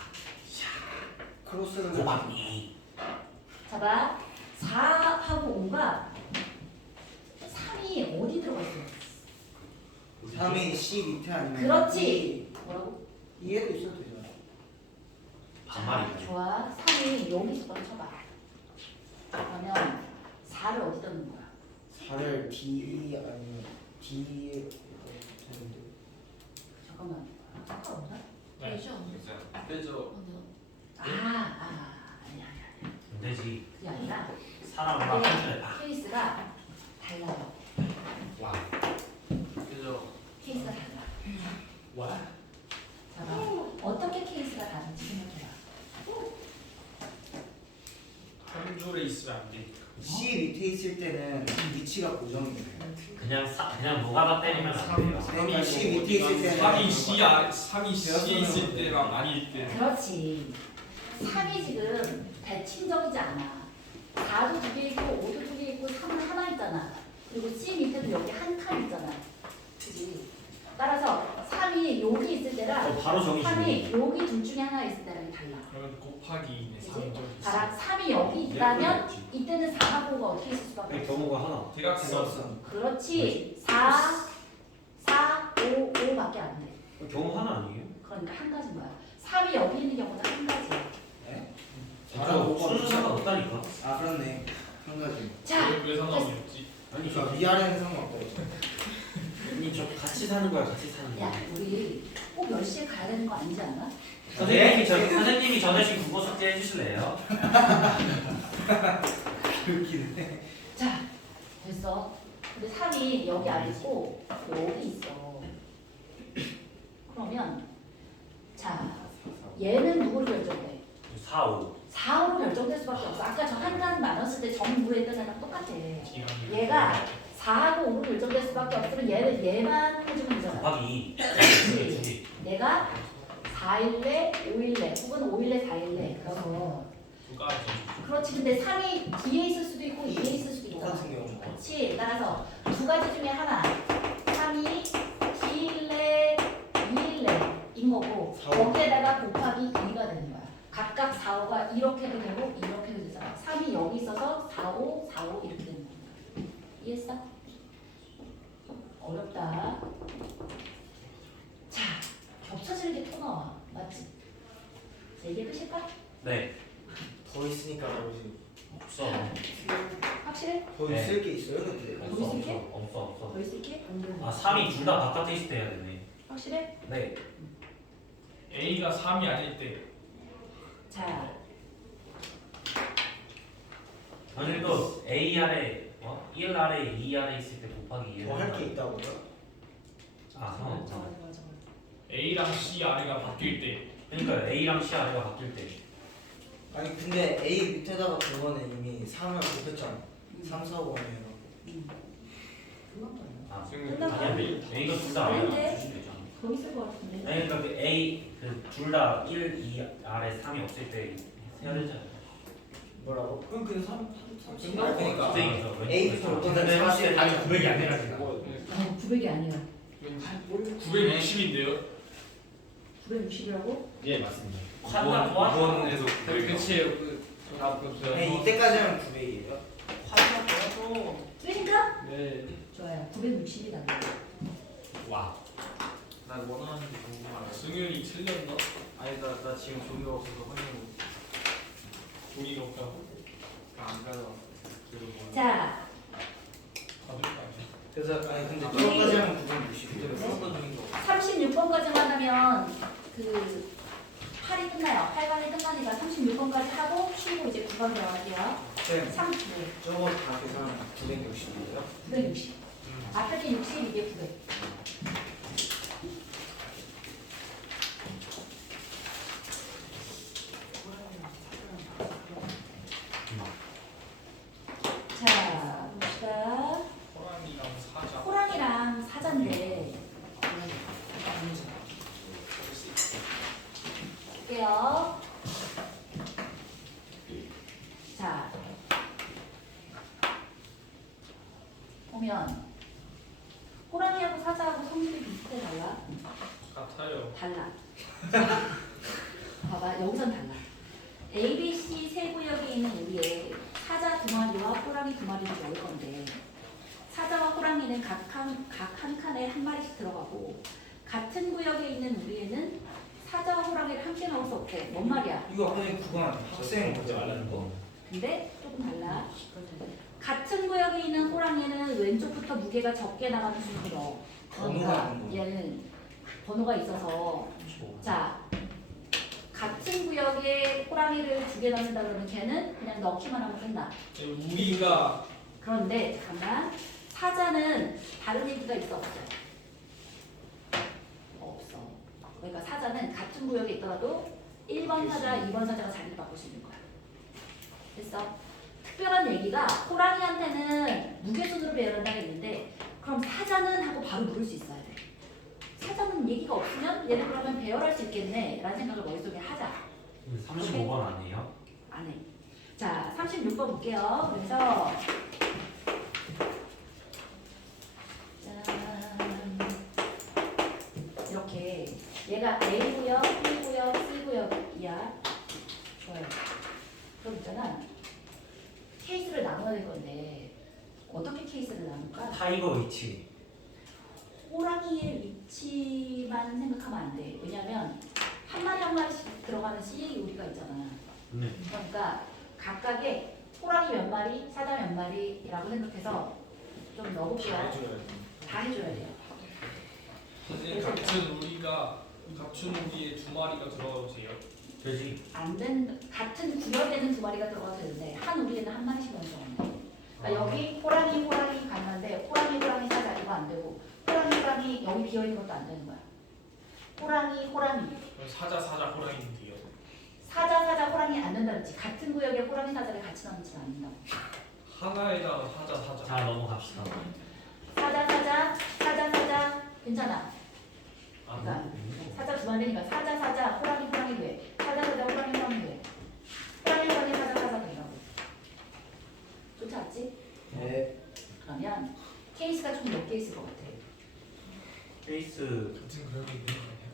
크로스를 고맙니. 봐봐. 4하고 5가 3이 어디 들어가 있어? 3이 C 밑에 아니면 그렇지. 뭐라고? 이해도 있어도 되잖아. 반말이네. 좋아. 3이 여기 있었다고 쳐봐. 그러면 4를 어디다 넣는 거야? 4를 D 아니면 D에 되는데. 잠깐만. 상관없나? 네. 되죠? 되죠. 아니야. 안 되지. 그게 아니라 사람과 한 줄에 다. 케이스가 달라요. 와. 되죠. 케이스가 달라. 와. 봐봐. 어떻게 케이스가 다른지 생각해봐. 한 줄에 있으면 안 돼. C 밑에 있을 때는 위치가 고정이에요. 그냥 노가다 때리면 안 돼요. 그러니까 C 밑에 있을 때는 3이 C에 있을 때랑 아닐 때. 그렇지. 3이 지금 대칭적이지 않아. 4도 2개 있고 5도 2개 있고 3은 하나 있잖아. 그리고 C 밑에도 여기 한 칸 있잖아. 그지? 따라서 3이 여기 있을 때랑 바로 정의시네. 3이 여기 둘 중에 하나 있을 때랑 달라. 그러면 곱하기 그지? 3점. 봐라. 3이 여기 있다면 이때는 4하고 5가 어떻게 있을 수밖에 없어. 경우가 하나. 대각선. 그렇지. 4, 5, 5밖에 안 돼. 경우 하나 아니에요? 그러니까 한 가지인 거야. 3이 여기 있는 경우는 한 가지야. 네? 순서가 없다니까. 아 그렇네. 한 가지. 자, 왜 상관없지? 아니, 그러니까 위아래는 상관없다. 아니 저 같이 사는 거야, 같이 사는 야, 거야. 우리 꼭 10시에 가야 되는 거 아니지 않아? 선생님이 전해주신 국어 숙제 해주실래요? 웃기네. 자, 됐어. 근데 3이 여기 안 있고 여기 있어. 그러면 자, 얘는 누구로 결정돼? 4, 5. 4, 5로 결정될 수밖에 없어. 아까 저 한 칸 나눴을 때 정부에 했던 애랑 똑같아. 얘가 4하고 5로 결정될 수밖에 없으면 얘만 해주면 되잖아. 곱하기 2. 얘가 4 4일내, 5일내 혹은 5일내, 4일내 그래서 두 가지. 그렇지. 근데 3이 뒤에 있을 수도 있고 2에 있을 수도 있고 똑같은 경우. 그렇지. 따라서 두 가지 중에 하나 3이 D일내, 2일내인 거고 4, 5. 거기에다가 곱하기 2가 되는 거야. 각각 4, 5가 이렇게도 되고 이렇게도 되잖아. 3이 여기 있어서 4, 5, 4, 5 이렇게 되는 거야. 이해했어? 어렵다. 자, 겹쳐지는 게 또 나와. 맞지? 자, 이게 끝일까? 네. 더 있으니까 나오지. 없어. 확실해? 더 네. 있을 게 있어요 근데. 없어 더 있을게? 없어. 더 있을게? 아 3이 둘 다 바깥에 있을 때 해야 되네. 확실해? 네. A가 3이 아닐 때. 자, 아니 또 A 아래 1 아래 2 아래 있을 때 곱하기 2 더 할 게 있다고요? 아 상관없다. A랑 C 아래가 바뀔 때. 그러니까 A랑 C 아래가 바뀔 때. 아니 근데 A 밑에다가 둔 거는 이미 3을 곱했잖아. 3, 4, 5에 아 끝났다. 아니야 A가 둘 다 아래가 아닌데? 바뀔 수도 있잖아. 더 있을 것 같은데. 아니 그러니까 그 A 둘 다 1, 2 아래 3이 없을 때 해야 되잖아. 뭐라고? 그럼 그 3, 그러니까 선생님께서 A부터 올 거는 근데 30. 아니 900이 아니라 900이 아니야. 960인데요? 960이라고? 예 맞습니다. 환자 도와줘. 이번에서 끝이에요. 네, 이때까지 하면 900이에요. 환자 도와줘. 뚜인가? 네. 좋아요. 960이다. 와. 나 원하는 게 궁금하네. 승윤이 틀렸나? 아니 나 지금 종이가 없어서 확인해. 돈이 없다고? 안 가져. 그리고 자, 받을 거 아니야? 그래서 아니 근데 저거까지 하면 960이에요. 네. 36번까지만 하면 그 8이 끝나요. 8강이 끝나니까 36번까지 하고 쉬고 이제 9번 들어갈게요. 쌤, 3, 네, 저거 다 계산하면 960이에요? 960. 앞에 게 60, 이게 900. 자, 봅시다. 호랑이랑 사자. 호랑이랑 사자인데 볼게요. 자, 보면 호랑이하고 사자하고 성질이 비슷해 달라? 같아요. 달라. 봐봐, 여기선 달라. A, B, C 세 구역에 있는 우리의 사자 두 마리와 호랑이 두 마리를 넣을 건데 사자와 호랑이는 각 한 칸에 한 마리씩 들어가고 같은 구역에 있는 우리에는 사자와 호랑이를 함께 넣을 수 없대. 뭔 말이야? 이거 선생님 그건 학생 먼저 말하는 거. 근데 조금 달라. 같은 구역에 있는 호랑이는 왼쪽부터 무게가 적게 나가는 순으로 넣어. 번호가 그러니까 있는 거. 얘는 번호가 있어서 자 같은 구역에 호랑이를 두 개 넣는다 그러면 걔는 그냥 넣기만 하면 끝나. 우리가 그런데 잠깐만 사자는 다른 얘기가 있어 없어? 없어. 그러니까 사자는 같은 구역에 있더라도 1번 사자, 2번 사자가 자리를 바꿀 수 있는 거야. 됐어? 특별한 얘기가 호랑이한테는 무게순으로 배열한다가 있는데 그럼 사자는 하고 바로 물을 수 있어야 돼. 사자는 얘기가 없으면 얘를 그러면 배열할 수 있겠네 라는 생각을 머릿속에 하자. 35번 아니에요? 안 해. 자, 36번 볼게요. 그래서 짠. 이렇게 얘가 A구역, B구역, C구역이야. 좋아요. 그럼 있잖아. 케이스를 나눠야 될 건데 어떻게 케이스를 나눌까? 타이거 위치. 호랑이의 위치만 생각하면 안 돼. 왜냐면 한 마리 한 마리씩 들어가는 C 요리가 있잖아. 네. 그러니까 각각의 호랑이 몇 마리, 사자 몇 마리라고 생각해서 좀 넣어볼게요. 다 해줘야 돼요. 사실 같은 우리가 같은 우리의 두 마리가 들어가도 돼요. 되지. 안 된, 같은 구역에는 두 마리가 들어가도 되는데 한 우리에는 한 마리씩 넣어줘. 그러니까 여기 호랑이 갔는데 호랑이 사자 이거 안 되고 호랑이 여기 비어 있는 것도 안 되는 거야. 호랑이 그럼 사자 호랑이는 돼요. 사자 호랑이 안 된다 그랬지. 같은 구역에 호랑이 사자를 같이 넣지는 않는다고. 하나에다가 사자. 자 넘어갑시다. 사자 괜찮아. 아, 그러니까 사자 두 마리니까 사자 매트리스 같은 그림이 있는 거 아니야?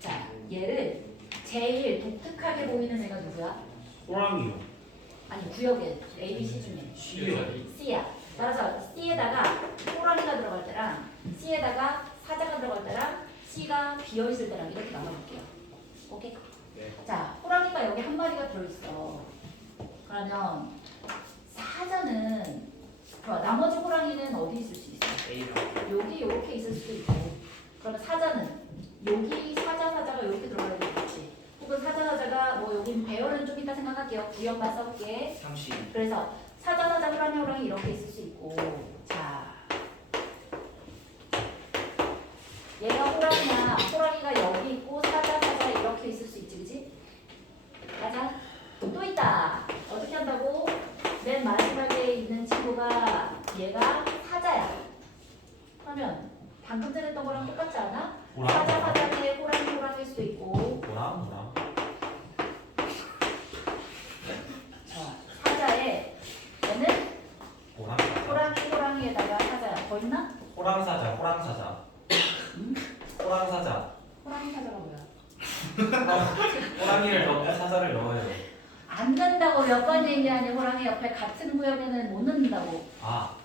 자, 얘를 제일 독특하게 보이는 애가 누구야? 호랑이요. 아니 구역에 A, B, C 중에 C요. C야. 따라서 C에다가 호랑이가 들어갈 때랑 C에다가 사자가 들어갈 때랑 C가 비어 있을 때랑 이렇게 나눠볼게요. 오케이? 네. 자, 호랑이가 여기 한 마리가 들어있어. 그러면 사자는 나머지 호랑이는 어디 있을 수 있어? A랑. 여기 이렇게 있을 수도 있고. 그러면 사자는 여기 사자가 이렇게 들어가야 되겠지. 혹은 사자가 뭐 여기 배열은 좀 이따 생각할게요. 구역만 써볼게. 30. 그래서 사자 호랑이 이렇게 있을 수 있고. 자, 얘가 호랑이야. 호랑이가 여기 있고 사자 이렇게 있을 수 있지, 그지? 맞아. 또 있다. 어떻게 한다고? 맨 마지막에 있는 친구가 얘가 사자야. 그러면 방금 전에 했던 거랑 똑같지 않아? 사자에 호랑이일 수도 있고. 호랑. 자, 사자에 얘는 호랑이에다가 사자야. 더 있나? 호랑사자. 호랑이 사자가 뭐야? 호랑이를 넣고 사자를 넣어야 돼. 안 된다고 몇 번 얘기하니 호랑이 옆에 같은 구역에는 못 넣는다고. 아,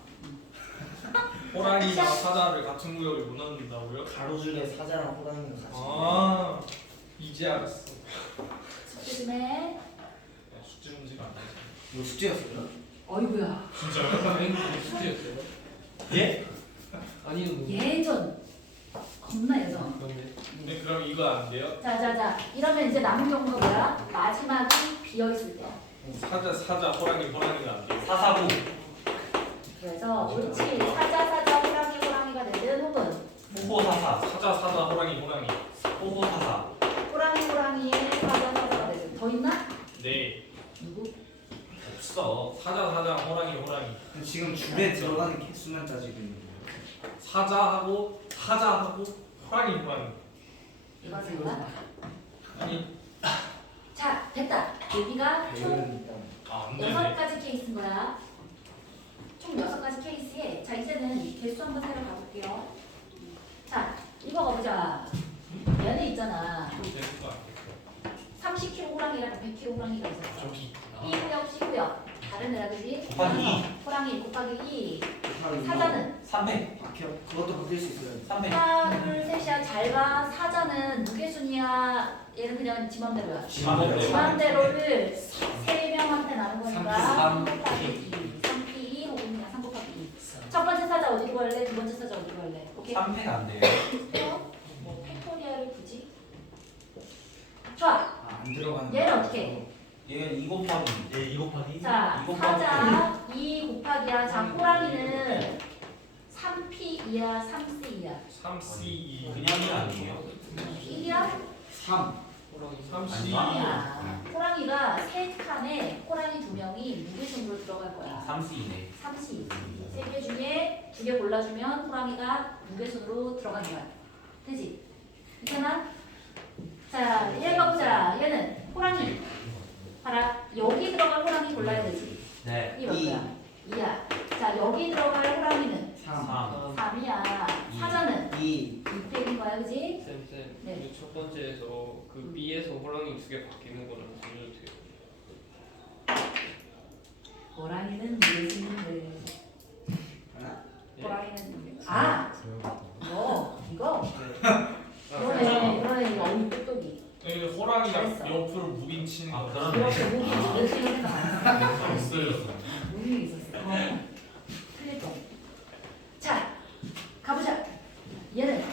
호랑이가 사자를 같은 구역에 못 넣는다고요? 가로줄에 사자랑 호랑이가 같이. 아 이제 알았어. 숙제 좀 해. 숙제 문제가 안 나지. 이거 숙제였어요? 어이구야. 진짜요? 숙제였어요? 예? 아니요. 예전. 겁나 예전. 근데 그럼 이거 안 돼요? 자. 이러면 이제 남은 경우가 뭐야? 마지막이 비어있을 때. 사자 호랑이가 안 돼요. 사사구. 그래서 옳지. 사자, 호랑이가 되든 혹은 호호사사. 사자 호랑이. 호호사사. 호랑이에 사자가 되든. 더 있나? 네. 누구? 없어. 사자 호랑이. 근데 지금 줄에 들어가는 개수만 따지고 있는 거예요. 사자하고 호랑이. 이거 생각? 아니 자, 됐다. 여기가 총 배열은 안 6가지 케이스인 거야. 총 6가지 케이스에 자 이제는 개수 한번 새로 가볼게요. 자, 이거 가보자. 얘는 있잖아. 30kg 호랑이랑 100kg 호랑이가 있었어. 저기 B 구역, C 구역. 다른 애라 그지? 곱하기 2. 호랑이 곱하기 2. 곱하기 사자는 300. 박혀. 그것도 바뀔 수 있어요. 300. 하나, 둘, 셋이야. 잘 봐. 사자는 무게순이야. 얘는 그냥 지 맘대로야. 지 맘대로를 3명한테 나눈 거니까 3 곱하기 2. 3P 혹은 그냥 3 곱하기 2. 첫 번째 사자 어디로 갈래? 두 번째 사자 어디로 갈래? 오케이? 300 안 돼요. 뭐 팩토리얼을 굳이? 좋아. 안 들어가는. 얘는 어떻게 해? 얘는 2 곱하기 2. 2 곱하기 자, 이거 사자 2 곱하기야. 자, 호랑이는 3P2야, 3C2야. 3C2 그냥이 아니에요? 1이야? 3. 3C2 아니야. 호랑이가 3칸에 호랑이 2명이 무게중으로 들어갈 거야. 3C이네. 3C. 3개 중에 2개 골라주면 호랑이가 무게순으로 들어가는 거야. 되지? 괜찮아? 자, 얘 봐보자. 얘는 호랑이. 봐라. 여기 들어갈 호랑이 골라야 되지. 네. 이게 몇 거야? 2야. 자, 여기 들어갈 호랑이는 3. 3이야. 사자는 2. 600인 거야, 그지? 쌤, 네. 그 첫 번째에서 그 B에서 호랑이 2개 바뀌는 거는 알려주세요. 호랑이는 무게순인데. 예? 호랑이는 이거? 아, 그러네. 어우, 똑똑이. 호랑이가 잘했어. 옆으로 무빙 치는 아, 거. 그러네. 이렇게 무기 생각 안 해. 있어요. 무기 있었어. 틀릴 거. 자, 가보자. 얘는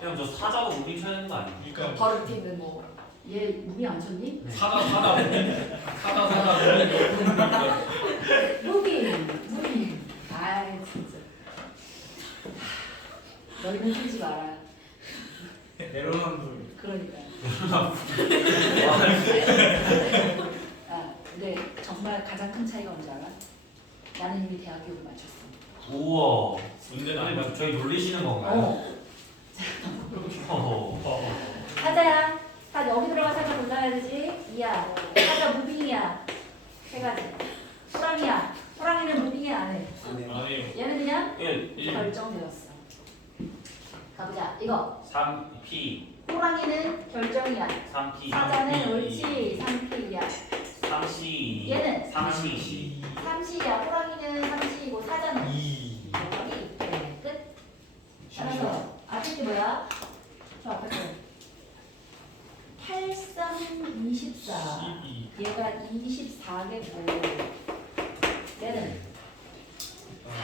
그냥 저 사자로 무빙 쳐야 되는 거 아니에요? 그러니까 바로 이렇게 있는 뭐. 얘 무기 안 쳤니? 사자 무빙 옆으로 무기. 아이 진짜. 너희는 틀지 마라. 내로남불. 그러니까. 아, 근데 정말 가장 큰 차이가 뭔지 알아? 나는 이미 대학 교육을 마쳤어. 우와. 문제는 안 근데 저희 놀리시는 건가요? 사자야. 다 여기 들어가 사자 골라야 되지. 2야. 사자 무빙이야. 3가지. 호랑이야. 호랑이는 무빙이 안 해. 안 해요. 아니에요. 얘는 그냥 1. 일. 결정되었어. 이거 3P 호랑이는 결정이야. 3P 사자는 옳지 3P야. 3C 얘는 3C 3C야. 호랑이는 3C이고 사자는 2 여기 끝. 따라서 앞에 게 뭐야? 저 앞에 거 8, 3, 24 12 얘가 24겠고 얘는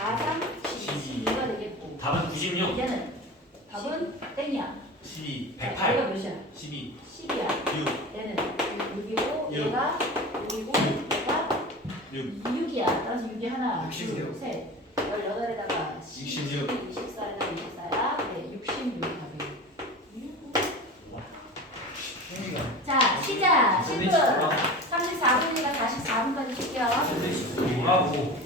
4, 3, 12가 되겠고 답은 96 얘는 답은 땡이야. 12 자, 얘가 몇이야? 12 10이야. 6 얘는 6이고 육. 얘가 6이고 얘가 6 6이야. 따라서 6이 하나, 66. 둘, 셋 18에다가 66. 24에다가 24야. 네, 66 답이. 자, 시작. 10분. 34분이니까 다시 4분까지 쉴게요. 뭐라고